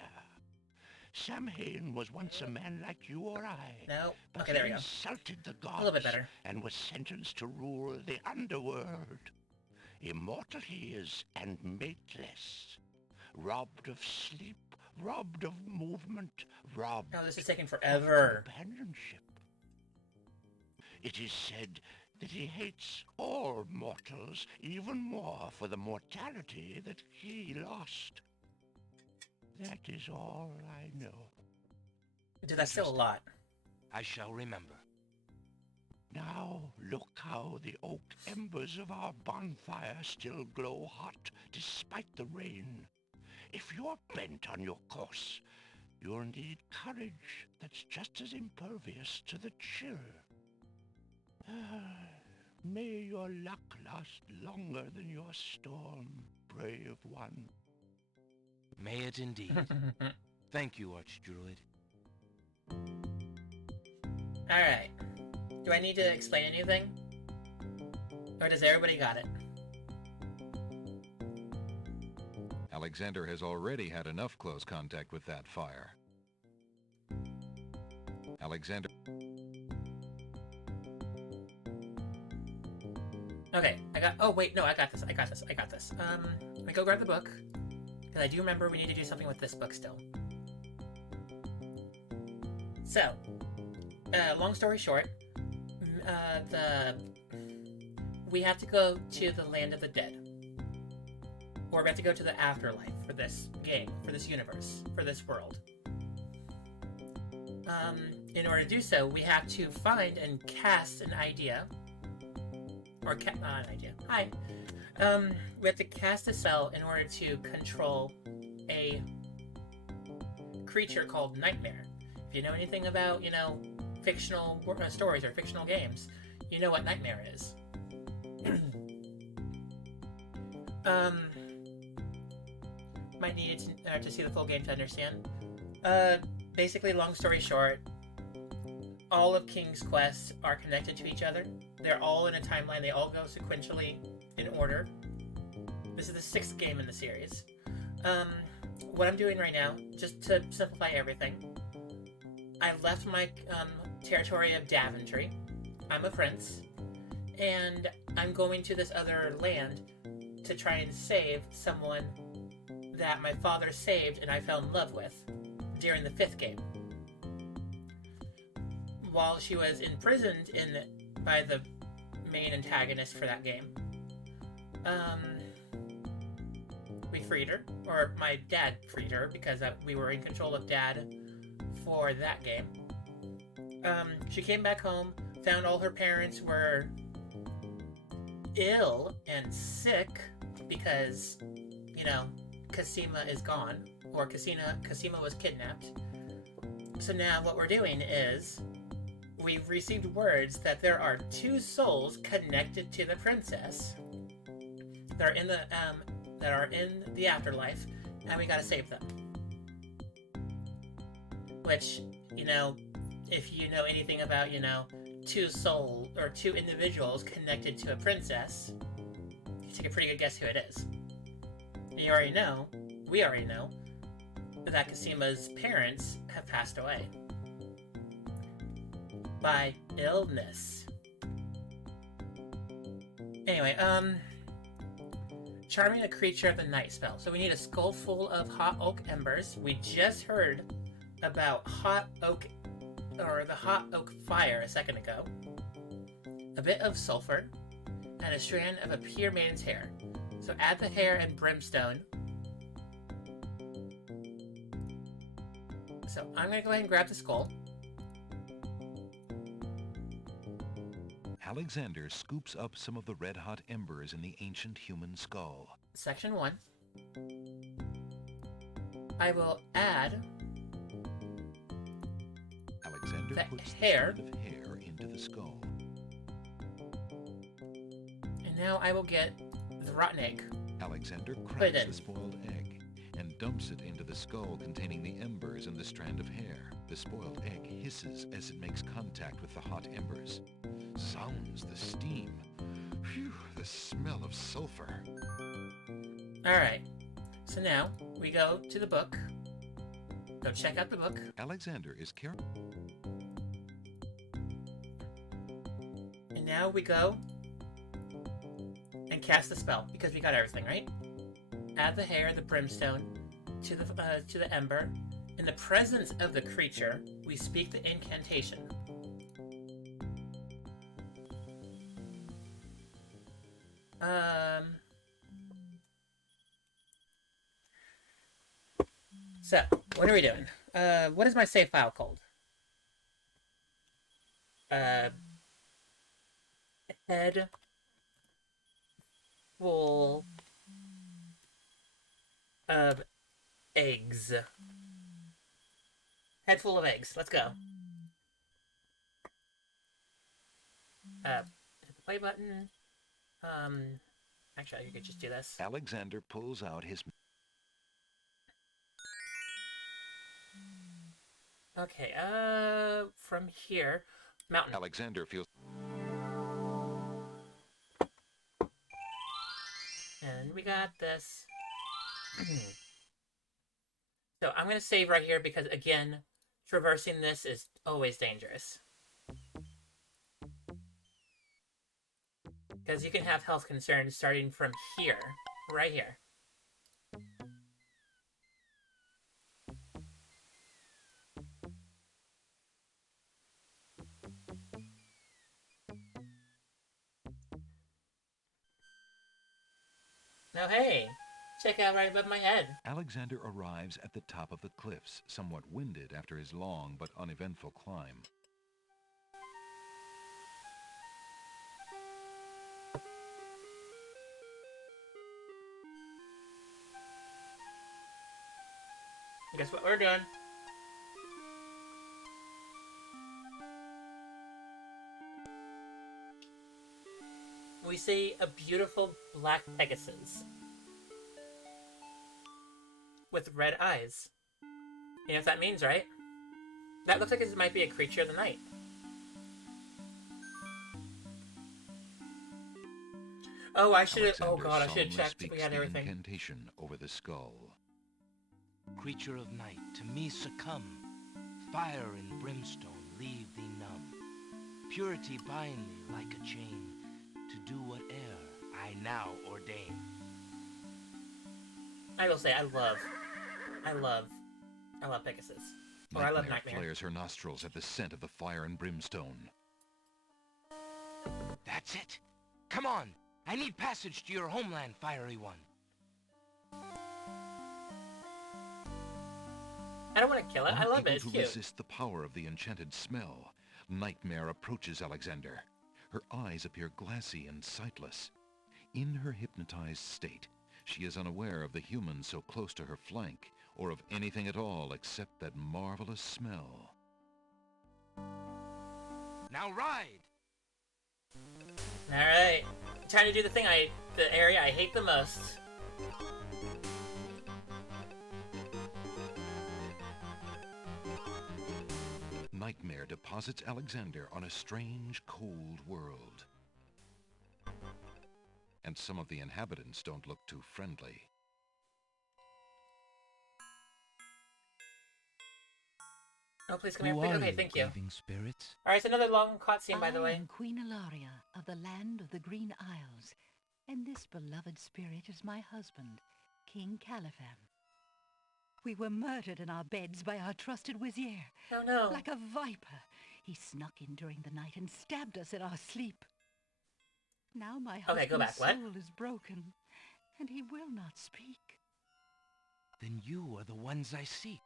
Samhain was once a man like you or I. No. But Okay, there we he go. insulted the gods A little bit better. and was sentenced to rule the underworld. Immortal he is and mateless. Robbed of sleep, robbed of movement, robbed Oh, this is taking of forever. companionship. It is said that he hates all mortals even more for the mortality that he lost. That is all I know. Dude, that's still a lot. I shall remember. Now look how the oak embers of our bonfire still glow hot despite the rain. If you're bent on your course, you'll need courage that's just as impervious to the chill. May your luck last longer than your storm, brave one. May it indeed. Thank you, Archdruid. Alright. Do I need to explain anything? Or does everybody got it? Alexander has already had enough close contact with that fire. Alexander... Okay, oh wait, no, I got this. Let me go grab the book. Because I do remember we need to do something with this book still. So, long story short, we have to go to the land of the dead. Or we have to go to the afterlife for this game, for this universe, for this world. In order to do so, we have to find and cast an idea. Or not an idea. Hi. We have to cast a spell in order to control a creature called Nightmare. If you know anything about, fictional stories or fictional games, you know what Nightmare is. Might need to see the full game to understand. Basically, long story short, all of King's quests are connected to each other. They're all in a timeline. They all go sequentially in order. This is the 6th game in the series. What I'm doing right now, just to simplify everything, I left my territory of Daventry. I'm a prince, and I'm going to this other land to try and save someone that my father saved and I fell in love with during the 5th game. While she was imprisoned by the main antagonist for that game, we freed her, or my dad freed her, because we were in control of Dad for that game. She came back home, found all her parents were ill and sick because, Casima is gone, or Casima was kidnapped. So now what we're doing is we've received words that there are 2 souls connected to the princess that are in the afterlife, and we gotta save them. Which, if you know anything about, 2 souls or 2 individuals connected to a princess, you take a pretty good guess who it is. And we already know that Casima's parents have passed away by illness. Anyway, charming a creature of the night spell. So we need a skull full of hot oak embers. We just heard about hot oak, or the hot oak fire a second ago. A bit of sulfur, and a strand of a pure maiden's hair. So add the hair and brimstone. So I'm gonna go ahead and grab the skull. Alexander scoops up some of the red-hot embers in the ancient human skull. Section 1. I will add Alexander the puts hair. the strand of hair into the skull. And now I will get the rotten egg. Alexander Put cracks it in. the spoiled egg and dumps it into the skull containing the embers and the strand of hair. The spoiled egg hisses as it makes contact with the hot embers. Sounds the steam. Phew, the smell of sulfur. Alright. So now we go to the book. Go check out the book. Alexander is careful. And now we go and cast the spell, because we got everything, right? Add the hair, the brimstone, to the ember. In the presence of the creature, we speak the incantation. So, what are we doing? What is my save file called? Head full of eggs. Head full of eggs. Let's go. Hit the play button. Actually, you could just do this. Alexander pulls out his... Okay, from here, mountain. Alexander feels... And we got this. So I'm going to save right here because, again, traversing this is always dangerous. Because you can have health concerns starting from here, right here. Now, hey, check out right above my head. Alexander arrives at the top of the cliffs, somewhat winded after his long but uneventful climb. Guess what we're doing? We see a beautiful black Pegasus with red eyes. You know what that means, right? That looks like it might be a creature of the night. Oh, I should have. Oh God, I should have checked if we had everything. Incantation over the skull. Creature of night, to me succumb. Fire and brimstone leave thee numb. Purity bind thee like a chain, to do whate'er I now ordain. I will say, I love Pegasus. Or I love Nightmare. Flares her nostrils at the scent of the fire and brimstone. That's it. Come on. I need passage to your homeland, fiery one. I don't want to kill it. I love it. It's Unable to cute. resist the power of the enchanted smell, Nightmare approaches Alexander. Her eyes appear glassy and sightless. In her hypnotized state, she is unaware of the human so close to her flank, or of anything at all except that marvelous smell. Now ride! Alright. Trying to do the area I hate the most. Nightmare deposits Alexander on a strange, cold world. And some of the inhabitants don't look too friendly. Oh, please come here. Please. Okay, thank you. Spirits? Alright, it's another long cutscene, by the way. I am Queen Ilaria of the land of the Green Isles, and this beloved spirit is my husband, King Caliphan. We were murdered in our beds by our trusted Vizier. Oh no. Like a viper, he snuck in during the night and stabbed us in our sleep. Now my husband's soul is broken, and he will not speak. Then you are the ones I seek.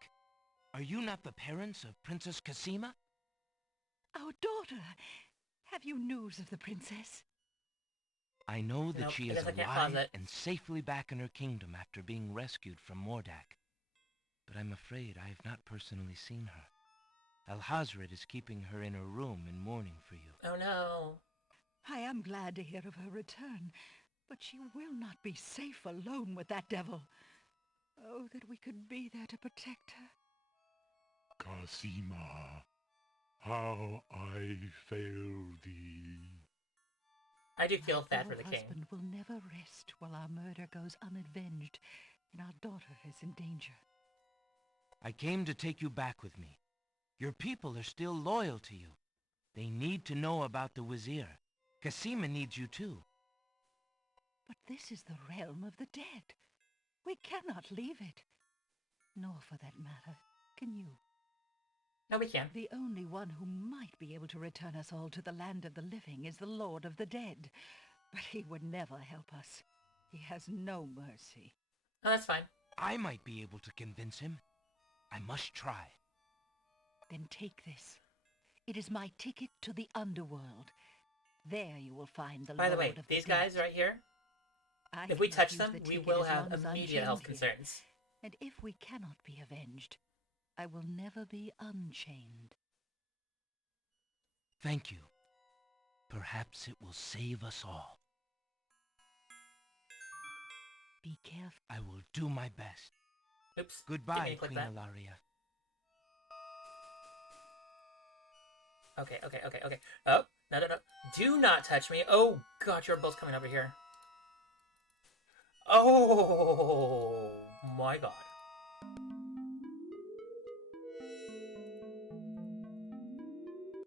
Are you not the parents of Princess Cassima? Our daughter! Have you news of the princess? I know that she is alive and safely back in her kingdom after being rescued from Mordak. But I'm afraid I have not personally seen her. Alhazred is keeping her in her room in mourning for you. Oh no. I am glad to hear of her return, but she will not be safe alone with that devil. Oh, that we could be there to protect her. Cassima, how I fail thee. I do feel bad for the king. My husband will never rest while our murder goes unavenged and our daughter is in danger. I came to take you back with me. Your people are still loyal to you. They need to know about the Vizier. Cassima needs you too. But this is the realm of the dead. We cannot leave it. Nor, for that matter, can you. No, we can't. The only one who might be able to return us all to the land of the living is the Lord of the Dead. But he would never help us. He has no mercy. Oh, that's fine. I might be able to convince him. I must try. Then take this. It is my ticket to the underworld. There you will find the Lord of the Dead. By the way, these guys right here, if we touch them, we will have immediate health concerns. And if we cannot be avenged, I will never be unchained. Thank you. Perhaps it will save us all. Be careful. I will do my best. Oops. Goodbye, click Queen that. Ilaria. Okay. Oh, no. Do not touch me. Oh, God, you're both coming over here. Oh, my God.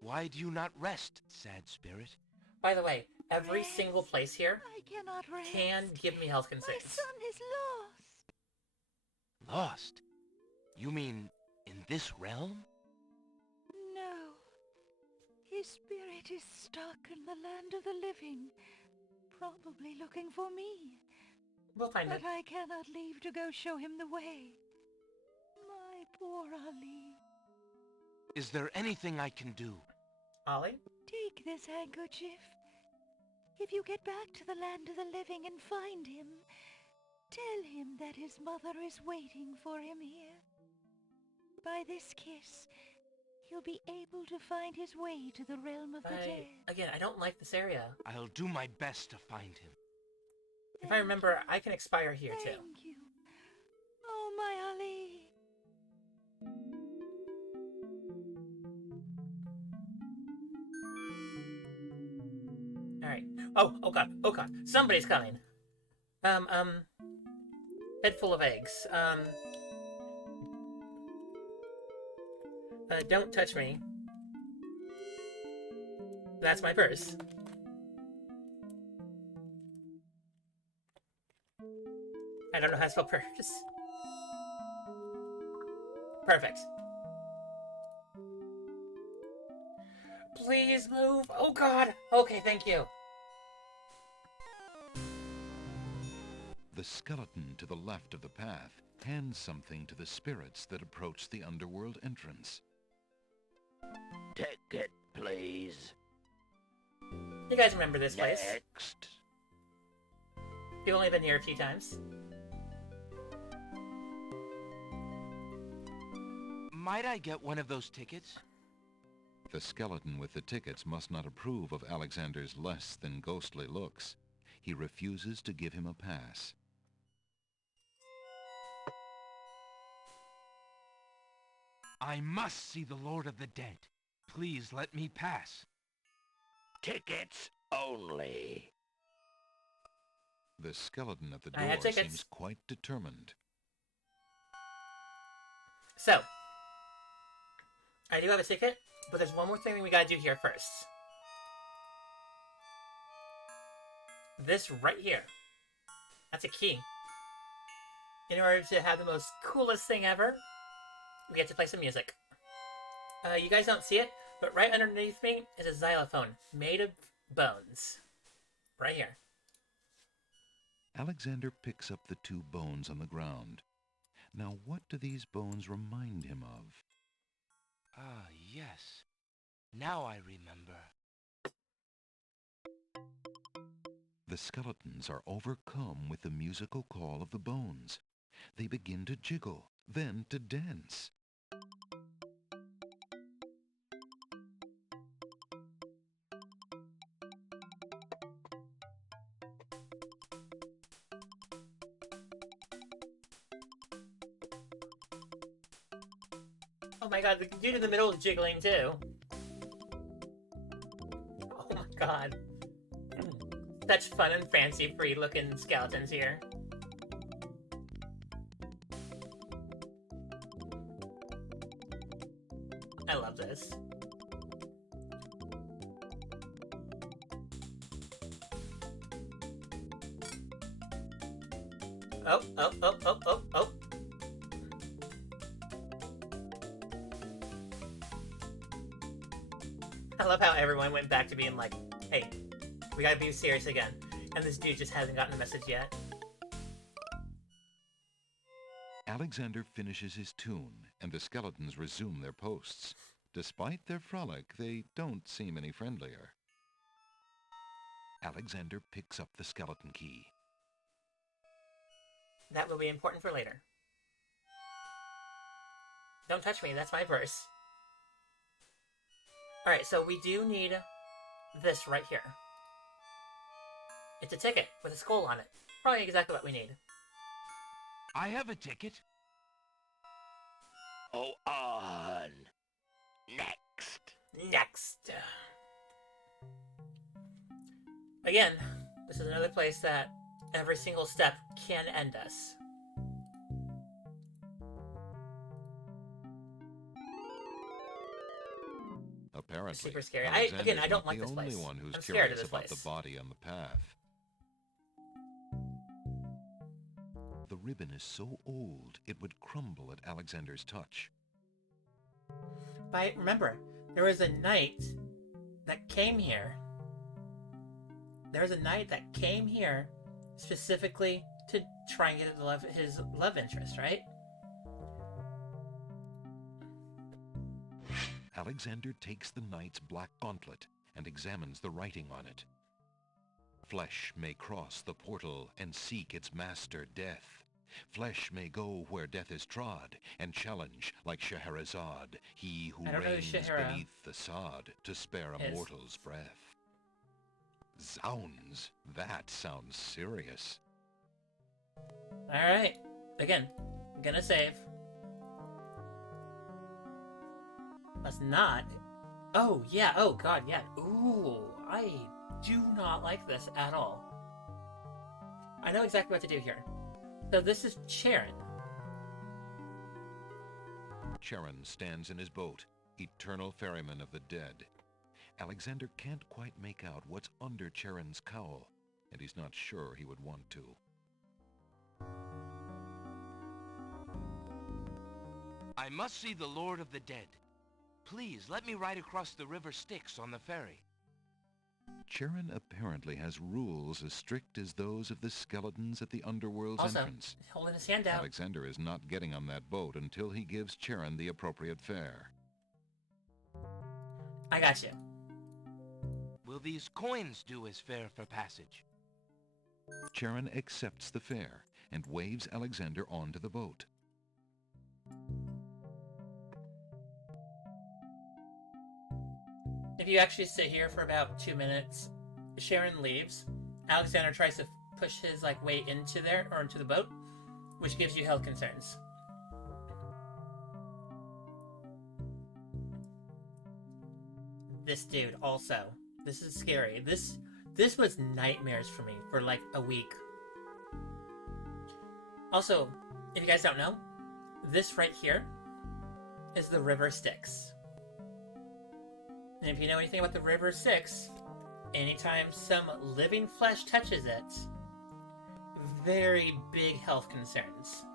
Why do you not rest, sad spirit? By the way, every single place here I cannot rest. can give me health My concerns. son is lost. Lost? You mean in this realm? No. His spirit is stuck in the land of the living, probably looking for me. We'll find But it. I cannot leave to go show him the way. My poor Ali. Is there anything I can do? Ollie? Take this handkerchief. If you get back to the land of the living and find him, tell him that his mother is waiting for him here. By this kiss, he'll be able to find his way to the realm of the dead. Again, I don't like this area. I'll do my best to find him. If I remember, I can expire here, too. Thank you. Oh, my Ali. Alright. Oh God. Somebody's coming. Head full of eggs. Don't touch me. That's my purse. I don't know how to spell purse. Perfect. Please move. Oh God. Okay, thank you. The skeleton to the left of the path hands something to the spirits that approach the underworld entrance. Ticket, please. You guys remember this place? Next. You've only been here a few times. Might I get one of those tickets? The skeleton with the tickets must not approve of Alexander's less than ghostly looks. He refuses to give him a pass. I must see the Lord of the Dead. Please let me pass. Tickets only. The skeleton at the I have door tickets. seems quite determined. So, I do have a ticket, but there's one more thing we gotta do here first. This right here. That's a key. In order to have the most coolest thing ever, we get to play some music. You guys don't see it, but right underneath me is a xylophone made of bones. Right here. Alexander picks up the two bones on the ground. Now, what do these bones remind him of? Ah, yes. Now I remember. The skeletons are overcome with the musical call of the bones. They begin to jiggle, then to dance. Oh my god, the dude in the middle is jiggling too. Oh my god. Such fun and fancy-free looking skeletons here. I love this. Oh. I love how everyone went back to being like, hey, we gotta be serious again. And this dude just hasn't gotten the message yet. Alexander finishes his tune, and the skeletons resume their posts. Despite their frolic, they don't seem any friendlier. Alexander picks up the skeleton key. That will be important for later. Don't touch me, that's my purse. Alright, so we do need this right here. It's a ticket with a skull on it. Probably exactly what we need. I have a ticket. Oh, on. Next. Next. Again, this is another place that every single step can end us. Apparently, It's super scary. Alexander's I don't not like the this only place. one who's I'm scared of curious this about place. the body on the path. The ribbon is so old, it would crumble at Alexander's touch. But remember, there was a knight that came here. There was a knight that came here specifically to try and get his love interest, right? Alexander takes the knight's black gauntlet and examines the writing on it. Flesh may cross the portal and seek its master, death. Flesh may go where death is trod, and challenge, like Scheherazade, he who reigns beneath the sod, to spare a mortal's breath. Zounds, that sounds serious. Alright. Again, I'm gonna save. Let's not. Oh, yeah. Oh, God, yeah. Ooh, I do not like this at all. I know exactly what to do here. So this is Charon. Charon stands in his boat, eternal ferryman of the dead. Alexander can't quite make out what's under Charon's cowl, and he's not sure he would want to. I must see the Lord of the Dead. Please, let me ride across the river Styx on the ferry. Charon apparently has rules as strict as those of the skeletons at the underworld's also, entrance. Holding his hand out. Alexander is not getting on that boat until he gives Charon the appropriate fare. I got you. Will these coins do as fare for passage? Charon accepts the fare and waves Alexander onto the boat. If you actually sit here for about 2 minutes, Sharon leaves. Alexander tries to push his way into there or into the boat, which gives you health concerns. This dude also. This is scary. This was nightmares for me for a week. Also, if you guys don't know, this right here is the River Styx. And if you know anything about the River Styx, anytime some living flesh touches it, very big health concerns.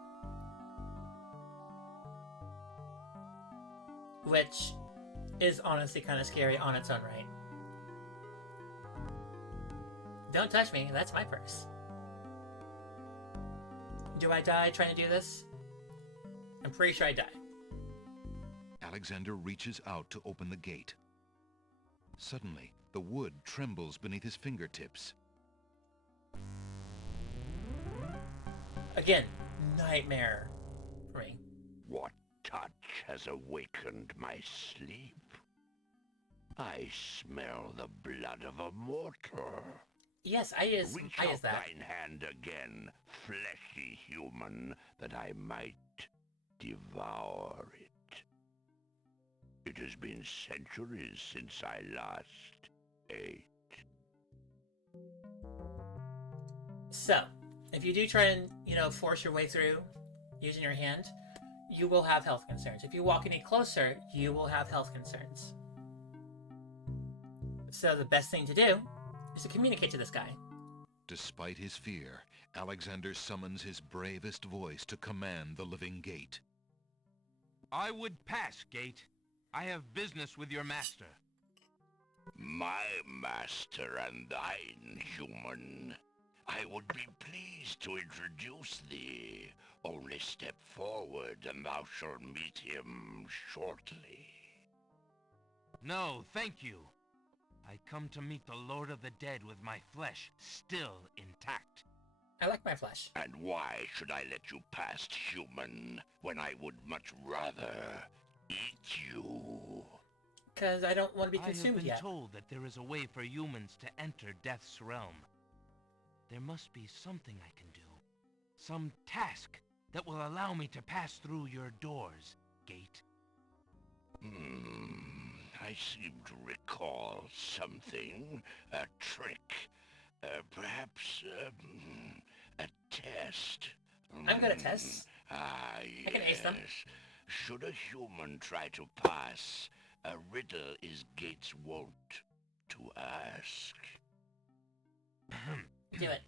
Which is honestly kind of scary on its own right. Don't touch me, that's my purse. Do I die trying to do this? I'm pretty sure I die. Alexander reaches out to open the gate. Suddenly, the wood trembles beneath his fingertips. Again, nightmare for me. What touch has awakened my sleep? I smell the blood of a mortal. Yes, I is Reach that. out thine hand again, fleshy human, that I might devour it. It has been centuries since I last ate. So, if you do try and, force your way through using your hand, you will have health concerns. If you walk any closer, you will have health concerns. So the best thing to do is to communicate to this guy. Despite his fear, Alexander summons his bravest voice to command the living gate. I would pass, Gate. I have business with your master. My master and thine, human. I would be pleased to introduce thee. Only step forward and thou shalt meet him shortly. No, thank you. I come to meet the Lord of the Dead with my flesh still intact. I like my flesh. And why should I let you past, human, when I would much rather eat you? Because I don't want to be I have consumed been yet. told that there is a way for humans to enter Death's realm. There must be something I can do. Some task that will allow me to pass through your doors, Gate. I seem to recall something. A trick. Perhaps, a test. I'm good at tests. Yes. I can ace them. Should a human try to pass, a riddle is Gates wont to ask. Do it.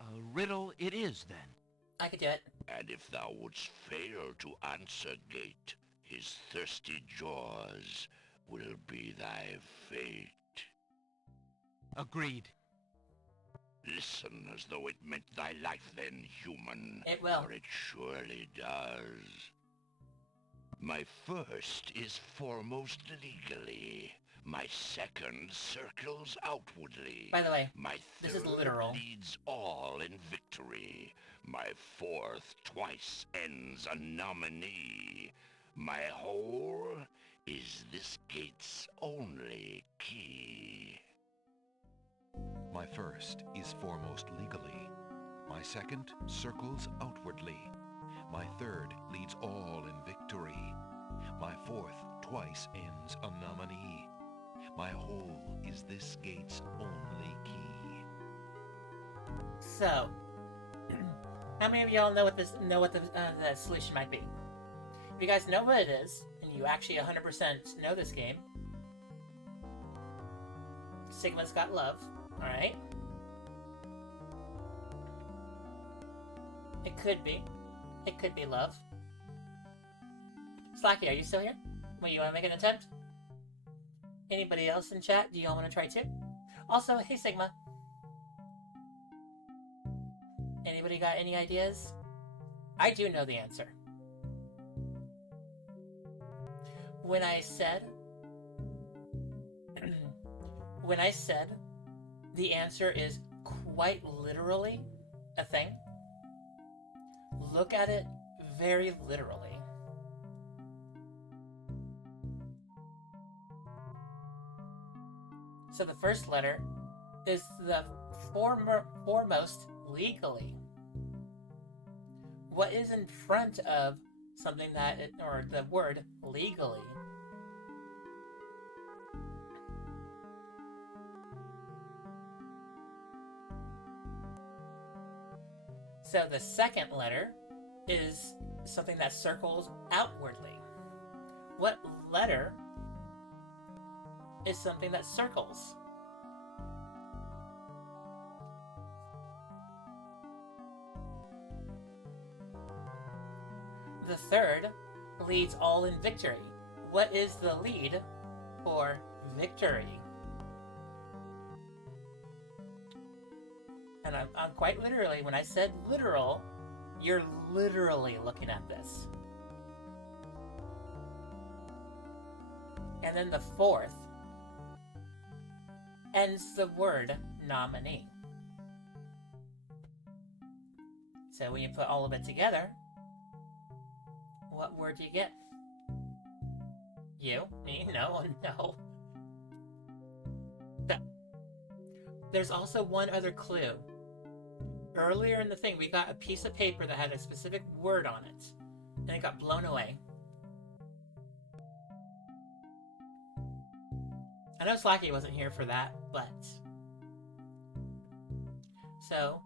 A riddle it is, then. I could do it. And if thou wouldst fail to answer, Gate, his thirsty jaws will be thy fate. Agreed. Listen as though it meant thy life then, human. It will. For it surely does. My first is foremost legally. My second circles outwardly. By the way, My this is third literal. leads all in victory. My fourth twice ends a nominee. My whole is this gate's only key. My first is foremost legally. My second circles outwardly. My third leads all in victory. My fourth twice ends a nominee. My whole is this gate's only key. So, how many of y'all know what the solution might be? If you guys know what it is, and you actually 100% know this game, Sigma's got love. All right. It could be. It could be love. Slacky, are you still here? Wait, you want to make an attempt? Anybody else in chat? Do y'all want to try too? Also, hey Sigma. Anybody got any ideas? I do know the answer. When I said the answer is quite literally a thing, look at it very literally. So the first letter is the foremost legally. What is in front of something or the word legally? So the second letter is something that circles outwardly. What letter is something that circles? The third leads all in victory. What is the lead for victory? And I'm quite literally, when I said literal, you're literally looking at this. And then the fourth ends the word nominee. So when you put all of it together, what word do you get? You? Me? No, no. So, there's also one other clue. Earlier in the thing, we got a piece of paper that had a specific word on it, and it got blown away. I know Slacky wasn't here for that, but... So,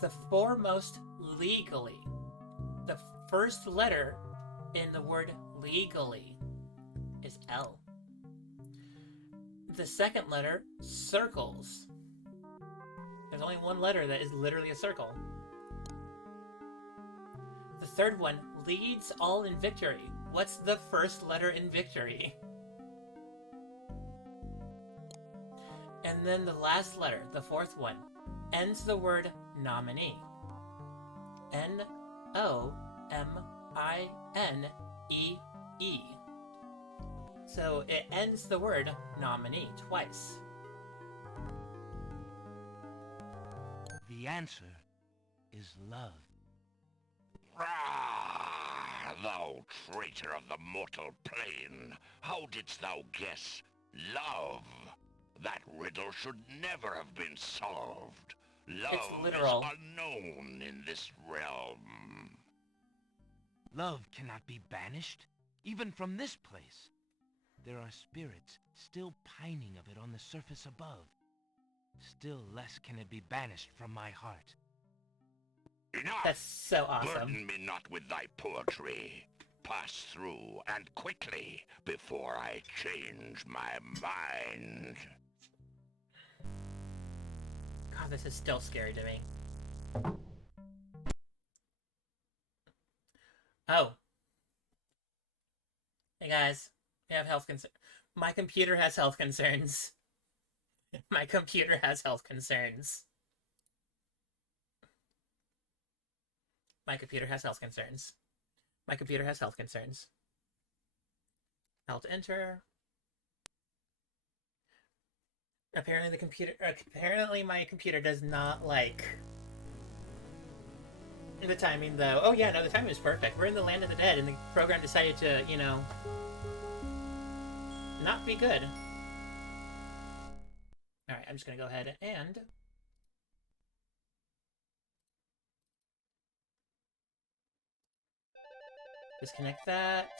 the foremost legally, the first letter in the word legally is L. The second letter, circles. There's only one letter that is literally a circle. The third one, leads all in victory. What's the first letter in victory? And then the last letter, the fourth one, ends the word nominee. N-O-M-I-N-E-E. So it ends the word nominee twice. The answer is love. Ah, thou traitor of the mortal plane! How didst thou guess love? That riddle should never have been solved. Love It's is literal. unknown in this realm. Love cannot be banished, even from this place. There are spirits still pining of it on the surface above. Still less can it be banished from my heart. Enough! That's so awesome. Burden me not with thy poetry. Pass through, and quickly, before I change my mind. God, this is still scary to me. Oh. Hey guys, we have health concerns. My computer has health concerns. My computer has health concerns. My computer has health concerns. My computer has health concerns. Alt enter. Apparently my computer does not like the timing though. Oh yeah, no, the timing is perfect. We're in the land of the dead and the program decided to, you know, not be good. Alright, I'm just gonna go ahead and disconnect that.